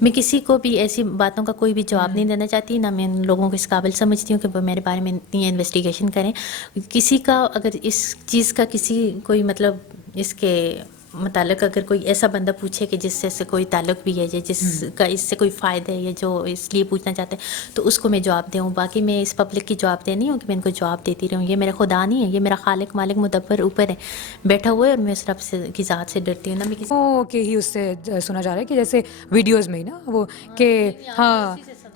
میں کسی کو بھی ایسی باتوں کا کوئی بھی جواب نہیں دینا چاہتی, نہ میں ان لوگوں کو اس قابل سمجھتی ہوں کہ وہ میرے بارے میں اتنی انویسٹیگیشن کریں. کسی کا اگر اس چیز کا کسی کوئی مطلب اس کے متعلق اگر کوئی ایسا بندہ پوچھے کہ جس سے کوئی تعلق بھی ہے یا جس کا اس سے کوئی فائدہ ہے یا جو اس لیے پوچھنا چاہتے ہیں تو اس کو میں جواب دوں. باقی میں اس پبلک کی جواب دے نہیں ہوں کہ میں ان کو جواب دیتی رہوں. یہ میرا خدا نہیں ہے, یہ میرا خالق مالک مدبر اوپر ہے بیٹھا ہوا ہے, اور میں اس رب سے کی ذات سے ڈرتی ہوں. نہ میں کسی کہ ہی اس سے سنا جا رہا ہے کہ جیسے ویڈیوز میں ہی نا وہ کہ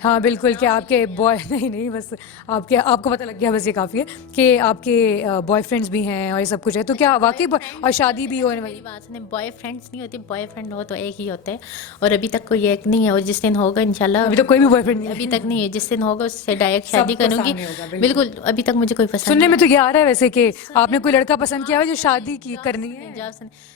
ہاں بالکل کہ آپ کے نہیں بس آپ کو پتہ لگ گیا, بس یہ کافی ہے کہ آپ کے بوائے فرینڈس بھی ہیں اور یہ سب کچھ ہے. تو کیا واقعی اور شادی بھی ہونے والی بات نہیں, بوائے فرینڈس نہیں ہوتی, بوائے فرینڈ ہو تو ایک ہی ہوتے ہیں اور ابھی تک کوئی ایک نہیں ہے, اور جس دن ہوگا انشاءاللہ, ابھی تو کوئی بھی بوائے فرینڈ نہیں ابھی تک نہیں ہے, جس دن ہوگا اس سے ڈائریکٹ شادی کروں گی. بالکل ابھی تک مجھے کوئی پسند سننے میں تو یہ آ رہا ہے ویسے کہ آپ نے کوئی لڑکا پسند کیا ہے جو شادی کی کرنی ہے.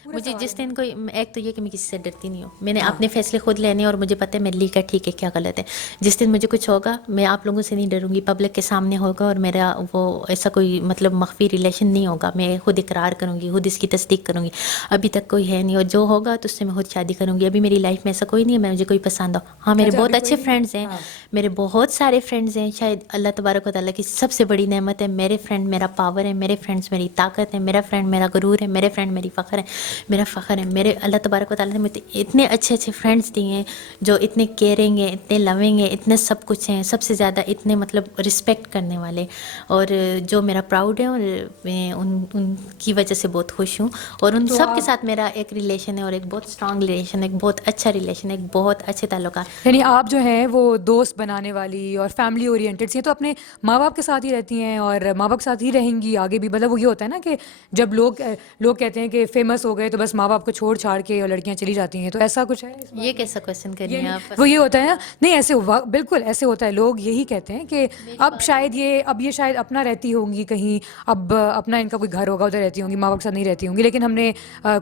مجھے جس دن کوئی, ایک تو یہ کہ میں کسی سے ڈرتی نہیں ہوں, میں نے اپنے فیصلے خود لینے اور مجھے پتہ ہے میرے لیے کیا ٹھیک ہے کیا غلط ہے. جس دن مجھے کچھ ہوگا میں آپ لوگوں سے نہیں ڈروں گی, پبلک کے سامنے ہوگا اور میرا وہ ایسا کوئی مطلب مخفی ریلیشن نہیں ہوگا, میں خود اقرار کروں گی, خود اس کی تصدیق کروں گی. ابھی تک کوئی ہے نہیں, اور جو ہوگا تو اس سے میں خود شادی کروں گی. ابھی میری لائف میں ایسا کوئی نہیں ہے مجھے کوئی پسند ہو. ہاں میرے بہت اچھے فرینڈس ہیں, میرے بہت سارے فرینڈس ہیں. شاید اللہ تبارک و تعالیٰ کی سب سے بڑی نعمت ہے میرے فرینڈ میرا پاور ہے, میرے فرینڈس میری طاقت ہے, میرا فرینڈ میرا غرور ہے, میرے فرینڈ میری فخر ہے, میرا فخر ہے. میرے اللہ تبارک و تعالیٰ نے مجھے اتنے اچھے فرینڈس دیے ہیں جو اتنے کیئرنگ ہیں, اتنے لونگ ہیں, اتنے سب کچھ ہیں، سب سے زیادہ اتنے مطلب رسپیکٹ کرنے والے، اور جو میرا پراؤڈ ہے، اور میں ان کی وجہ سے بہت خوش ہوں. اور ان سب کے ساتھ میرا ایک ریلیشن ہے، اور ایک بہت اسٹرانگ ریلیشن، ایک بہت اچھا ریلیشن، ایک بہت اچھے تعلقات. یعنی آپ جو ہیں وہ دوست بنانے والی اور فیملی اورینٹیڈ سی ہیں، تو اپنے ماں باپ کے ساتھ ہی رہتی ہیں اور ماں باپ کے ساتھ ہی رہیں گی آگے بھی؟ مطلب وہ یہ ہوتا ہے نا کہ جب لوگ کہتے ہیں کہ فیمس ہو گئے تو بس ماں باپ کو چھوڑ چھاڑ کے اور لڑکیاں چلی جاتی ہیں، تو ایسا کچھ ہے؟ یہ کیسا کوشچن کر رہی ہیں آپ؟ وہ یہ ہوتا ہے نا، نہیں ایسے بالکل ایسے ہوتا ہے، لوگ یہی کہتے ہیں کہ اب یہ شاید اپنا رہتی ہوں گی کہیں، اب اپنا ان کا کوئی گھر ہوگا ادھر رہتی ہوں گی، ماں باپ کے ساتھ نہیں رہتی ہوں گی. لیکن ہم نے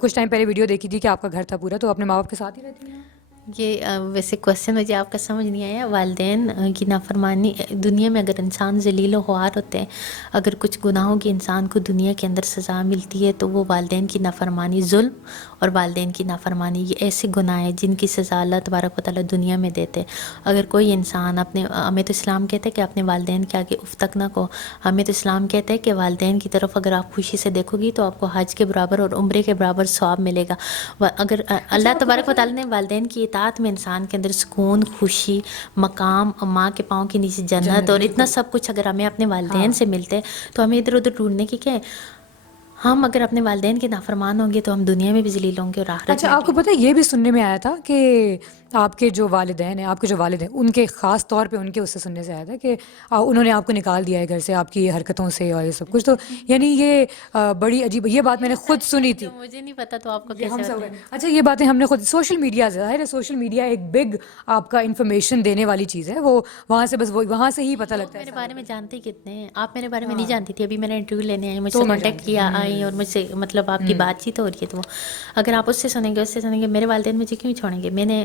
کچھ ٹائم پہلے ویڈیو دیکھی تھی کہ آپ کا گھر تھا پورا، تو اپنے ماں باپ کے ساتھ ہی رہتی ہیں؟ یہ ویسے کوشچن مجھے آپ کا سمجھ نہیں آیا. والدین کی نافرمانی، دنیا میں اگر انسان ذلیل و خوار ہوتے ہیں، اگر کچھ گناہوں کی انسان کو دنیا کے اندر سزا ملتی ہے، تو وہ والدین کی نافرمانی، ظلم اور والدین کی نافرمانی، یہ ایسے گناہ ہیں جن کی سزا اللہ تبارک و تعالیٰ دنیا میں دیتے. اگر کوئی انسان ہمیں تو اسلام کہتے ہیں کہ اپنے والدین کے آگے اف تک نہ کو. ہمیں تو اسلام کہتے ہیں کہ والدین کی طرف اگر آپ خوشی سے دیکھو گی تو آپ کو حج کے برابر اور عمرے کے برابر ثواب ملے گا. اگر اللہ تبارک و تعالیٰ نے والدین کی اطاعت میں انسان کے اندر سکون، خوشی، مقام، ماں کے پاؤں کے نیچے جنت اور اتنا سب کچھ اگر ہمیں اپنے والدین سے ملتے، تو ہمیں ادھر ادھر ڈھونڈنے کی کیا ہے؟ ہم اگر اپنے والدین کے نافرمان ہوں گے تو ہم دنیا میں بھی ذلیل ہوں گے اور آخرت اچھا، میں آپ کو پتہ ہے یہ بھی سننے میں آیا تھا کہ آپ کے جو والدین ہیں، آپ کے جو والد ہیں، ان کے خاص طور پہ ان کے اس سے سننے سے آیا تھا کہ انہوں نے آپ کو نکال دیا ہے گھر سے آپ کی حرکتوں سے اور یہ سب کچھ. تو یعنی یہ بڑی عجیب، یہ بات میں نے خود سنی تھی. مجھے نہیں پتا تو آپ کو یہ ہم کیسے سب پتا ہے؟ اچھا، یہ باتیں ہم نے خود سوشل میڈیا سے، ظاہر ہے سوشل میڈیا ایک بگ آپ کا انفارمیشن دینے والی چیز ہے، وہ وہاں سے بس وہاں سے ہی پتہ لوگ لگتا ہے. میرے بارے میں جانتے ہی کتنے ہیں. آپ میرے بارے میں نہیں جانتی تھی، ابھی میں نے انٹرویو لینے آئی، مجھ سے کانٹیکٹ کیا آئی اور مجھ سے مطلب آپ کی بات چیت ہو رہی ہے. تو اگر آپ اس سے سنیں گے، اس سے سنیں گے، میرے والدین مجھے کیوں چھوڑیں گے؟ میں نے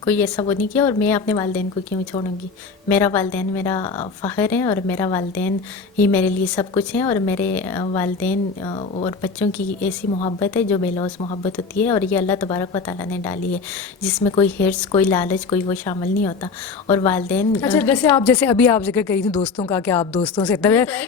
کوئی ایسا وہ نہیں کیا، اور میں اپنے والدین کو کیوں چھوڑوں گی؟ میرا والدین میرا فخر ہے، اور میرا والدین ہی میرے لیے سب کچھ ہیں. اور میرے والدین اور بچوں کی ایسی محبت ہے جو بے لوث محبت ہوتی ہے، اور یہ اللہ تبارک و تعالیٰ نے ڈالی ہے، جس میں کوئی حرص، کوئی لالچ، کوئی وہ شامل نہیں ہوتا. اور والدین، اچھا، جیسے ابھی آپ ذکر کری تھی دوستوں کا کہ آپ دوستوں سے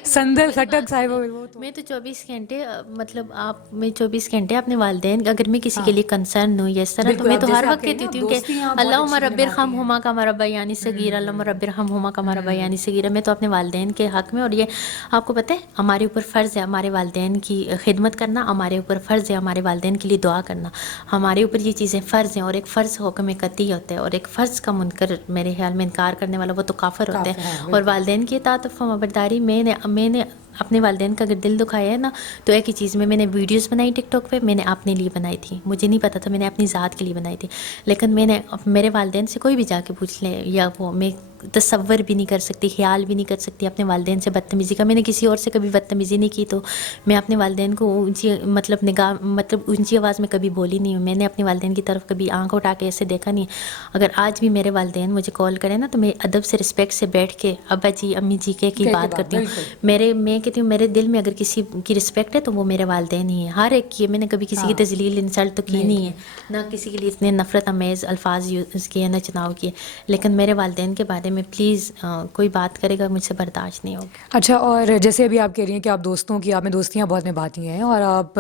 سندل خٹک صاحب، میں تو 24 گھنٹے مطلب میں 24 گھنٹے اپنے والدین، اگر میں کسی کے لیے کنسرن ہوں یا اس طرح، تو میں تو ہر وقت کہتی ہوں کہ اللہم رب ارحمہما کما ربیانی صغیرا، اللہم رب ارحمہما کما ربیانی صغیرا. میں تو اپنے والدین کے حق میں، اور یہ آپ کو پتہ ہے ہمارے اوپر فرض ہے ہمارے والدین کی خدمت کرنا، ہمارے اوپر فرض ہے ہمارے والدین کے لیے دعا کرنا، ہمارے اوپر یہ چیزیں فرض ہیں. اور ایک فرض حکم قطعی ہوتا ہے، اور ایک فرض کا منکر میرے خیال میں انکار کرنے والا وہ تو کافر ہوتے ہیں. اور والدین کی اطاعت و فرمانبرداری، میں نے اپنے والدین کا اگر دل دکھایا ہے نا، تو ایک ہی چیز میں نے ویڈیوز بنائی ٹک ٹاک پہ، میں نے اپنے لیے بنائی تھی، مجھے نہیں پتا تھا، میں نے اپنی ذات کے لیے بنائی تھی. لیکن میں نے میرے والدین سے کوئی بھی جا کے پوچھ لے، یا وہ میں تصور بھی نہیں کر سکتی، خیال بھی نہیں کر سکتی اپنے والدین سے بدتمیزی کا. میں نے کسی اور سے کبھی بدتمیزی نہیں کی، تو میں اپنے والدین کو اونچی اونچی آواز میں کبھی بولی نہیں ہوں. میں نے اپنے والدین کی طرف کبھی آنکھ اٹھا کے ایسے دیکھا نہیں. اگر آج بھی میرے والدین مجھے کال کریں نا، تو میں ادب سے رسپیکٹ سے بیٹھ کے ابا جی، امی جی کی بات کرتی ہوں. میں کہتی ہوں میرے دل میں اگر کسی کی رسپیکٹ ہے تو وہ میرے والدین ہی ہیں، ہر ایک کی. میں نے کبھی کسی کی تذلیل، انسلٹ تو کی نہیں ہے، نہ کسی کے لیے اتنے نفرت آمیز الفاظ یوز کیے، نہ چناؤ کیے. لیکن میرے والدین کے بارے میں پلیز کوئی بات کرے گا مجھ سے برداشت نہیں ہوگا. اچھا، اور جیسے ابھی آپ کہہ رہی ہیں کہ آپ آپ نے دوستیاں بہت نبھاتی ہیں اور آپ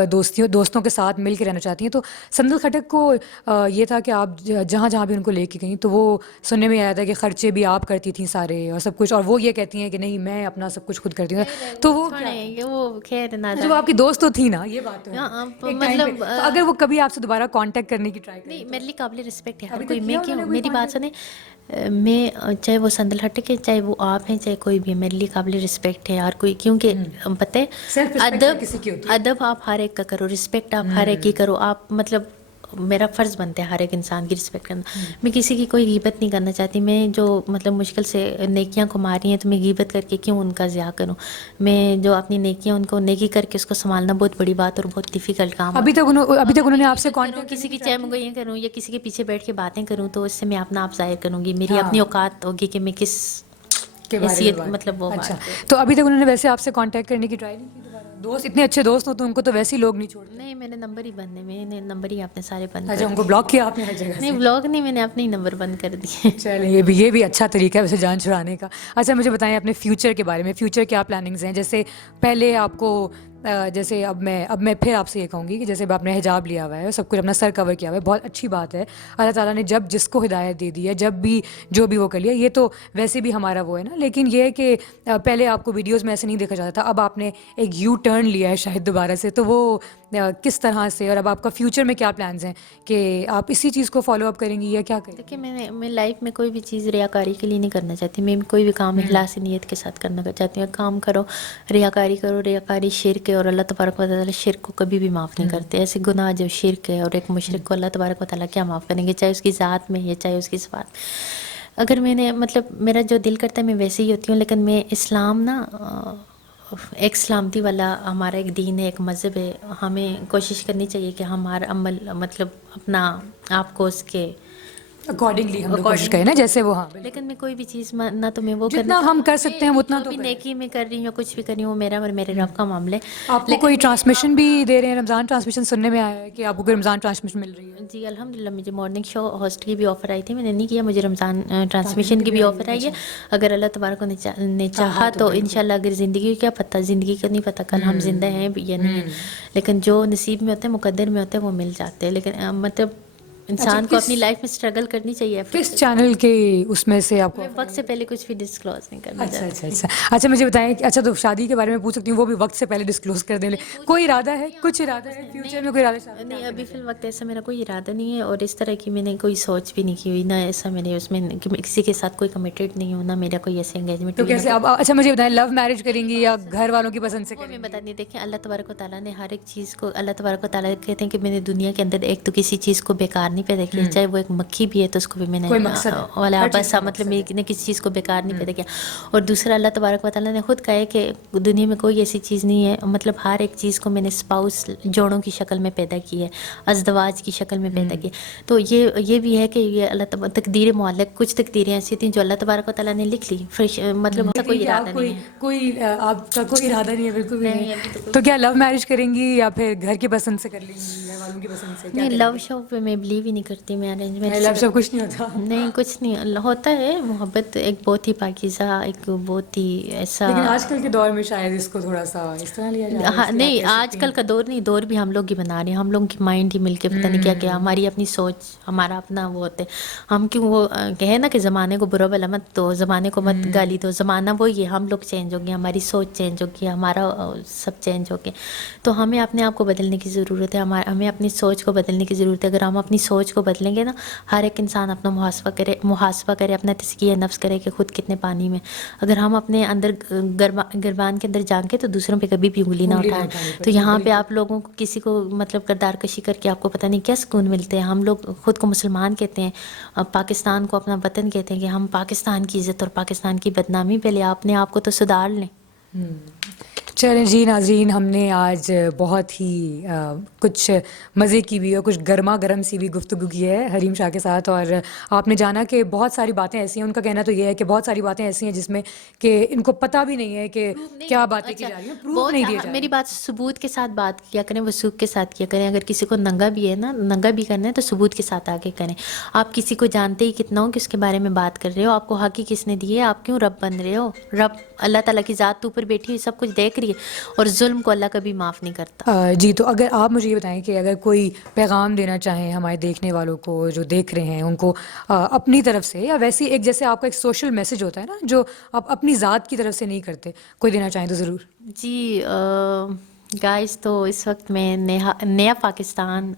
دوستوں کے ساتھ مل کے رہنا چاہتی ہیں، تو سندل خٹک کو یہ تھا کہ آپ جہاں جہاں بھی ان کو لے کے گئیں تو وہ سننے میں آیا تھا کہ خرچے بھی آپ کرتی تھیں سارے اور سب کچھ، اور وہ یہ کہتی ہیں کہ نہیں میں اپنا سب کچھ خود کرتی ہوں. تو وہ خیر نہ جو آپ کی دوست تو تھی نا، یہ بات تو ہے مطلب اگر وہ کبھی آپ سے دوبارہ کانٹیکٹ کرنے کی ٹرائی کریں، نہیں، میرے لیے قابل رسپیکٹ ہے ہر کوئی. میں کیوں، میری بات سنیں، میں چاہے وہ سندل ہٹک ہے، چاہے وہ آپ ہیں، چاہے کوئی بھی، میرے لیے قابل رسپیکٹ ہے ہر کوئی. کیونکہ پتہ ہے ادب آپ ہر ایک کا کرو، رسپیکٹ آپ ہر ایک کی کرو. آپ مطلب میرا فرض بنتا ہے ہر ایک انسان کی رسپیکٹ کرنا. میں کسی کی کوئی غیبت نہیں کرنا چاہتی. میں جو مطلب مشکل سے نیکیاں کو ماری ہیں، تو میں غیبت کر کے کیوں ان کا ضیاع کروں؟ میں جو اپنی نیکیاں، ان کو نیکی کر کے اس کو سنبھالنا بہت بڑی بات اور بہت ڈیفیکلٹ کام ہے. ابھی تک انہوں نے آپ سے کانٹیکٹ کسی کی چاہے میں یہ کروں یا کسی کے پیچھے بیٹھ کے باتیں کروں، تو اس سے میں اپنا آپ ظاہر کروں گی، میری اپنی اوقات ہوگی کہ میں کس حیثیت مطلب وہ بات. تو ابھی تک انہوں نے ویسے آپ سے کانٹیکٹ کرنے کی ٹرائی نہیں کی دوبارہ؟ دوست اتنے اچھے دوست ہوں تو ان کو تو ویسے ہی لوگ نہیں چھوڑتے. نہیں، میں نے نمبر ہی بند ہے، میں نے نمبر ہی اپنے سارے بند کر اچھا، ان کو بلاک کیا آپ نے ہر جگہ سے؟ نہیں، بلاک نہیں، میں نے اپنے ہی نمبر بند کر دیے. چلیں، یہ بھی اچھا طریقہ ہے ویسے جان چھڑانے کا. اچھا، مجھے بتائیں اپنے فیوچر کے بارے میں، فیوچر کیا پلاننگز ہیں؟ جیسے پہلے آپ کو جیسے اب میں پھر آپ سے یہ کہوں گی کہ جیسے آپ نے حجاب لیا ہوا ہے، سب کچھ اپنا سر کور کیا ہوا ہے، بہت اچھی بات ہے. اللہ تعالیٰ نے جب جس کو ہدایت دے دی ہے، جب بھی جو بھی وہ کر لیا، یہ تو ویسے بھی ہمارا وہ ہے نا. لیکن یہ ہے کہ پہلے آپ کو ویڈیوز میں ایسے نہیں دیکھا جاتا تھا، اب آپ نے ایک یو ٹرن لیا ہے شاید دوبارہ سے، تو وہ کس طرح سے، اور اب آپ کا فیوچر میں کیا پلانز ہیں کہ آپ اسی چیز کو فالو اپ کریں گی یا کیا کریں گی؟ دیکھیے میں لائف میں کوئی بھی چیز ریاکاری کے لیے نہیں کرنا چاہتی. میں کوئی بھی کام اخلاص نیت کے ساتھ کرنا چاہتی ہوں. کام کرو ریاکاری کرو، ریاکاری شرک ہے، اور اللہ تبارک و تعالیٰ شرک کو کبھی بھی معاف نہیں کرتے. ایسے گناہ جو شرک ہے، اور ایک مشرک کو اللہ تبارک و تعالیٰ کیا معاف کریں گے، چاہے اس کی ذات میں یا چاہے اس کی صفات. اگر میں نے مطلب میرا جو دل کرتا ہے میں ویسے ہی ہوتی ہوں. لیکن میں اسلام نا ایک سلامتی والا ہمارا ایک دین ہے، ایک مذہب ہے. ہمیں کوشش کرنی چاہیے کہ ہمارا عمل مطلب اپنا آپ کو اس کے اکارڈنگلی ہم لوگ کوشش کریں نا، جیسے وہ. ہاں لیکن میں کوئی بھی چیز نہ تو میں وہ جتنا ہم کر سکتے ہیں اتنا جو تو بھی کریں. نیکی میں کر رہی ہوں یا کچھ بھی کر رہی ہوں، وہ میرا اور میرے رب کا معاملہ ہے. آپ کو کوئی ٹرانسمیشن بھی دے رہے ہیں؟ رمضان ٹرانسمیشن سننے میں آیا ہے کہ آپ کو کوئی رمضان ٹرانسمیشن مل رہی ہے؟ جی الحمدللہ مجھے مارننگ شو ہوسٹ کی بھی آفر آئی تھی. میں نے نہیں کیا، مجھے رمضان ٹرانسمیشن کی بھی آفر آئی ہے. اگر اللہ تبارک نے چاہا تو انشاءاللہ، اگر زندگی کیا پتہ، زندگی کا نہیں پتہ کل ہم زندہ ہیں یا نہیں ہیں. لیکن جو نصیب میں ہوتے ہیں، مقدر میں ہوتے ہیں، وہ مل جاتے ہیں. لیکن مطلب انسان کو اپنی لائف میں اسٹرگل کرنی چاہیے. کس چینل کے اس میں سے آپ کو؟ میں وقت سے پہلے کچھ بھی ڈسکلوز نہیں کرنا چاہتی. اچھا مجھے بتائیں کہ اچھا تو شادی کے بارے میں پوچھ سکتی ہوں، وہ بھی وقت سے پہلے ڈسکلوز کر دیں. کوئی ارادہ ہے، کچھ ارادہ ہے فیوچر میں؟ کوئی ارادہ نہیں، ابھی فی الوقت ایسا میرا کوئی ارادہ نہیں ہے، اور اس طرح کی میں نے کوئی سوچ بھی نہیں کی ہوئی. نہ ایسا میرے اس میں کہ میں کسی کے ساتھ کوئی کمیٹیڈ نہیں ہوں، نہ میرا کوئی ایسے انگیجمنٹ. تو کیسے آپ؟ اچھا مجھے بتائیں، لو میرج کریں گی یا گھر والوں کی پسند سے کریں میں گی؟ بتا نہیں. دیکھیں اللہ تبارک و تعالیٰ نے ہر ایک چیز کو، اللہ تبارک و تعالیٰ کہتے ہیں کہ میں نے دنیا کے اندر ایک تو کسی چیز کو بیکار نہیں پیدا کیا، چاہے وہ ایک مکھی بھی ہے تو اس کو بھی میں نے والا بس مطلب میں نے کسی چیز کو بیکار نہیں پیدا کیا. اور دوسرا اللہ تبارک و تعالیٰ نے خود کہا ہے کہ دنیا میں کوئی ایسی چیز نہیں ہے، مطلب ہر ایک چیز کو میں نے اسپاؤس جوڑوں کی شکل میں پیدا کی ہے، ازدواج کی شکل میں پیدا کی. تو یہ بھی ہے کہ یہ اللہ تقدیر معلق، کچھ تقدیریں ایسی تھیں جو اللہ تبارک و تعالیٰ نے لکھ لی. مطلب کوئی ارادہ نہیں ہے. کوئی آپ کا کوئی ارادہ نہیں ہے بالکل بھی نہیں. تو کیا لو میرج کریں گی یا پھر گھر کی پسند سے کر لیں گی، گھر والوں کی پسند سے؟ نہیں، لو شو پہ میں بلیو ہی نہیں کرتی. میں ارینجمنٹ لو شو کچھ نہیں ہوتا؟ نہیں، کچھ نہیں ہوتا ہے. محبت ایک بہت ہی پاکیزہ، ایک بہت ہی ایسا. لیکن آج کل کے دور میں شاید اس کو تھوڑا سا اس طرح لیا جائے. ہاں نہیں، آج کل کا دور نہیں، دور بھی ہم لوگ ہی بنا رہے ہیں. ہم لوگوں کی مائنڈ ہی مل کے پتہ نہیں کیا کیا، ہماری اپنی سوچ، ہمارا اپنا وہ ہوتے. ہم کیوں وہ کہیں نا کہ زمانے کو برا بھلا مت دو، زمانے کو مت گالی دو. زمانہ وہی ہے، ہم لوگ چینج ہو گئے، ہماری سوچ چینج ہو گئی، ہمارا سب چینج ہو گیا. تو ہمیں اپنے آپ کو بدلنے کی ضرورت ہے. ہمیں اپنی سوچ کو بدلنے کی ضرورت ہے. اگر ہم اپنی سوچ کو بدلیں گے نا، ہر ایک انسان اپنا محاسبہ کرے، اپنا تزکیہ نفس کرے کہ خود کتنے پانی میں. اگر ہم اپنے اندر گربان کے اندر جھانکیں تو دوسروں پہ کبھی بھی انگلی نہ اٹھائیں. تو یہاں پہ آپ لوگوں کو کسی کو مطلب کردار کشی کر کے آپ کو پتہ نہیں کیا سکون ملتے ہیں. ہم لوگ خود کو مسلمان کہتے ہیں، پاکستان کو اپنا وطن کہتے ہیں کہ ہم پاکستان کی عزت اور پاکستان کی بدنامی پہ لے اپنے آپ کو تو سدھار لیں. چلیں جی ناظرین، ہم نے آج بہت ہی کچھ مزے کی بھی اور کچھ گرما گرم سی بھی گفتگو کی ہے حریم شاہ کے ساتھ. اور آپ نے جانا کہ بہت ساری باتیں ایسی ہیں، ان کا کہنا تو یہ ہے کہ بہت ساری باتیں ایسی ہیں جس میں کہ ان کو پتہ بھی نہیں ہے کہ کیا باتیں کی جا رہی ہیں، پروف نہیں دیا جا رہا. میری بات ثبوت کے ساتھ بات کیا کریں، وثوق کے ساتھ کیا کریں. اگر کسی کو ننگا بھی ہے نا، ننگا بھی کرنا ہے تو ثبوت کے ساتھ آگے کریں. آپ کسی کو جانتے ہی کتنا ہو کہ اس کے بارے میں بات کر رہے ہو. آپ کو حق ہی کس نے دیے؟ آپ کیوں رب بن رہے ہو؟ رب اللہ تعالیٰ کی ذات تو اوپر بیٹھی ہوئی سب کچھ دیکھ رہی ہے، اور ظلم کو اللہ کبھی معاف نہیں کرتا. جی تو اگر آپ مجھے یہ بتائیں کہ اگر کوئی پیغام دینا چاہیں ہمارے دیکھنے والوں کو جو دیکھ رہے ہیں، ان کو اپنی طرف سے یا ویسی ایک جیسے آپ کا ایک سوشل میسج ہوتا ہے نا جو آپ اپنی ذات کی طرف سے نہیں کرتے، کوئی دینا چاہیں تو ضرور. جی گائز، تو اس وقت میں نیا پاکستان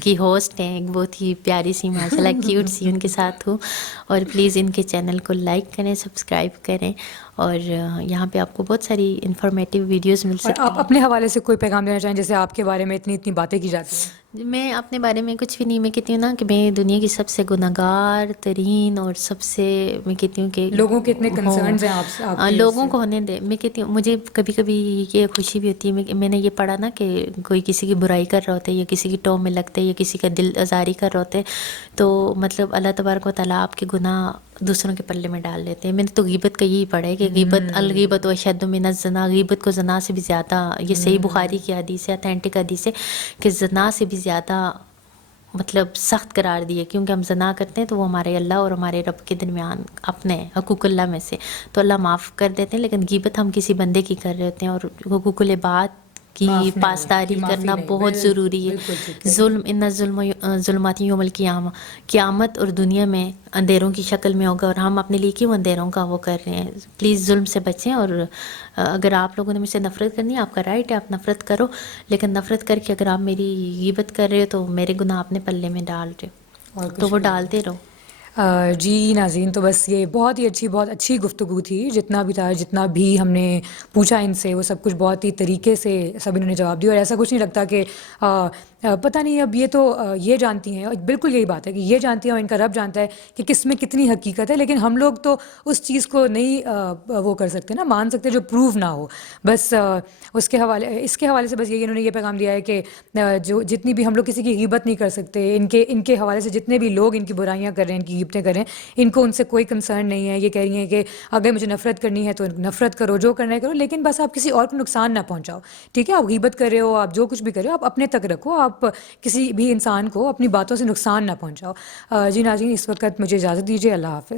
کی ہوسٹ ہیں، ایک بہت ہی پیاری سی ماشاء اللہ کیوٹ سی ان کے ساتھ ہوں. اور پلیز ان کے چینل کو لائک کریں، سبسکرائب کریں، اور یہاں پہ آپ کو بہت ساری انفارمیٹیو ویڈیوز مل سکتی ہیں. آپ اپنے حوالے سے کوئی پیغام دینا چاہیں؟ جیسے آپ کے بارے میں اتنی باتیں کی جاتی ہیں. میں اپنے بارے میں کچھ بھی نہیں، میں کہتی ہوں نا کہ میں دنیا کی سب سے گناہگار ترین اور سب سے، میں کہتی ہوں کہ لوگوں کے اتنے کنسرنز ہیں آپ کے، لوگوں کو ہونے دے. میں کہتی ہوں مجھے کبھی کبھی یہ خوشی بھی ہوتی ہے، میں نے یہ پڑھا نا کہ کوئی کسی کی برائی کر رہا ہوتا ہے یا کسی کی ٹو میں لگتے یا کسی کا دل آزاری کر رہا ہوتا ہے، تو مطلب اللہ تبارک و تعالیٰ آپ کے گناہ دوسروں کے پلے میں ڈال لیتے ہیں. میں نے تو غیبت کا یہی پڑھا ہے کہ غیبت الغیبت و اشد من الزنا، غیبت کو زنا سے بھی زیادہ، یہ صحیح بخاری کی حدیث ہے، اتھینٹک حدیث ہے کہ زنا سے بھی زیادہ مطلب سخت قرار دیے. کیونکہ ہم زنا کرتے ہیں تو وہ ہمارے اللہ اور ہمارے رب کے درمیان اپنے حقوق اللہ میں سے، تو اللہ معاف کر دیتے ہیں. لیکن غیبت ہم کسی بندے کی کر رہے ہوتے ہیں، اور حقوق العباد کی معاف نہیں ہوگا، پاسداری کہ معافی کرنا نہیں، بہت ضروری ہے. بالکل ٹھیک ہے. ظلم ان ظلم ظلمات یوم القیامہ، قیامت اور دنیا میں اندھیروں کی شکل میں ہوگا، اور ہم اپنے لیے کیوں اندھیروں کا وہ کر رہے ہیں. پلیز ظلم سے بچیں. اور اگر آپ لوگوں نے مجھ سے نفرت کرنی ہے، آپ کا رائٹ ہے، آپ نفرت کرو، لیکن نفرت کر کے اگر آپ میری غیبت کر رہے ہو تو میرے گناہ اپنے پلے میں ڈال رہے ہو، اور تو کچھ وہ بھی نہیں ہے. ڈالتے رہو. جی ناظرین، تو بس یہ بہت اچھی گفتگو تھی. جتنا بھی تھا، جتنا بھی ہم نے پوچھا ان سے، وہ سب کچھ بہت ہی طریقے سے سب انہوں نے جواب دیا. اور ایسا کچھ نہیں لگتا کہ پتہ نہیں اب یہ تو یہ جانتی ہیں، اور بالکل یہی بات ہے کہ یہ جانتی ہیں اور ان کا رب جانتا ہے کہ کس میں کتنی حقیقت ہے. لیکن ہم لوگ تو اس چیز کو نہیں وہ کر سکتے نا، مان سکتے جو پروو نہ ہو. بس اس کے حوالے سے بس یہی انہوں نے یہ پیغام دیا ہے کہ جو جتنی بھی ہم لوگ کسی کی غیبت نہیں کر سکتے، ان کے حوالے سے جتنے بھی لوگ ان کی برائیاں کر رہے ہیں، ان کی غیبتیں کر رہے ہیں، ان کو ان سے کوئی کنسرن نہیں ہے. یہ کہہ رہی ہیں کہ اگر مجھے نفرت کرنی ہے تو نفرت کرو، جو کرنا ہے کرو، لیکن بس آپ کسی اور کو نقصان نہ پہنچاؤ. ٹھیک ہے، آپ غیبت کر رہے ہو، آپ جو کچھ بھی کر رہے ہو، آپ اپنے تک رکھو، آپ کسی بھی انسان کو اپنی باتوں سے نقصان نہ پہنچاؤ. جی ناظرین، اس وقت مجھے اجازت دیجیے. اللہ حافظ.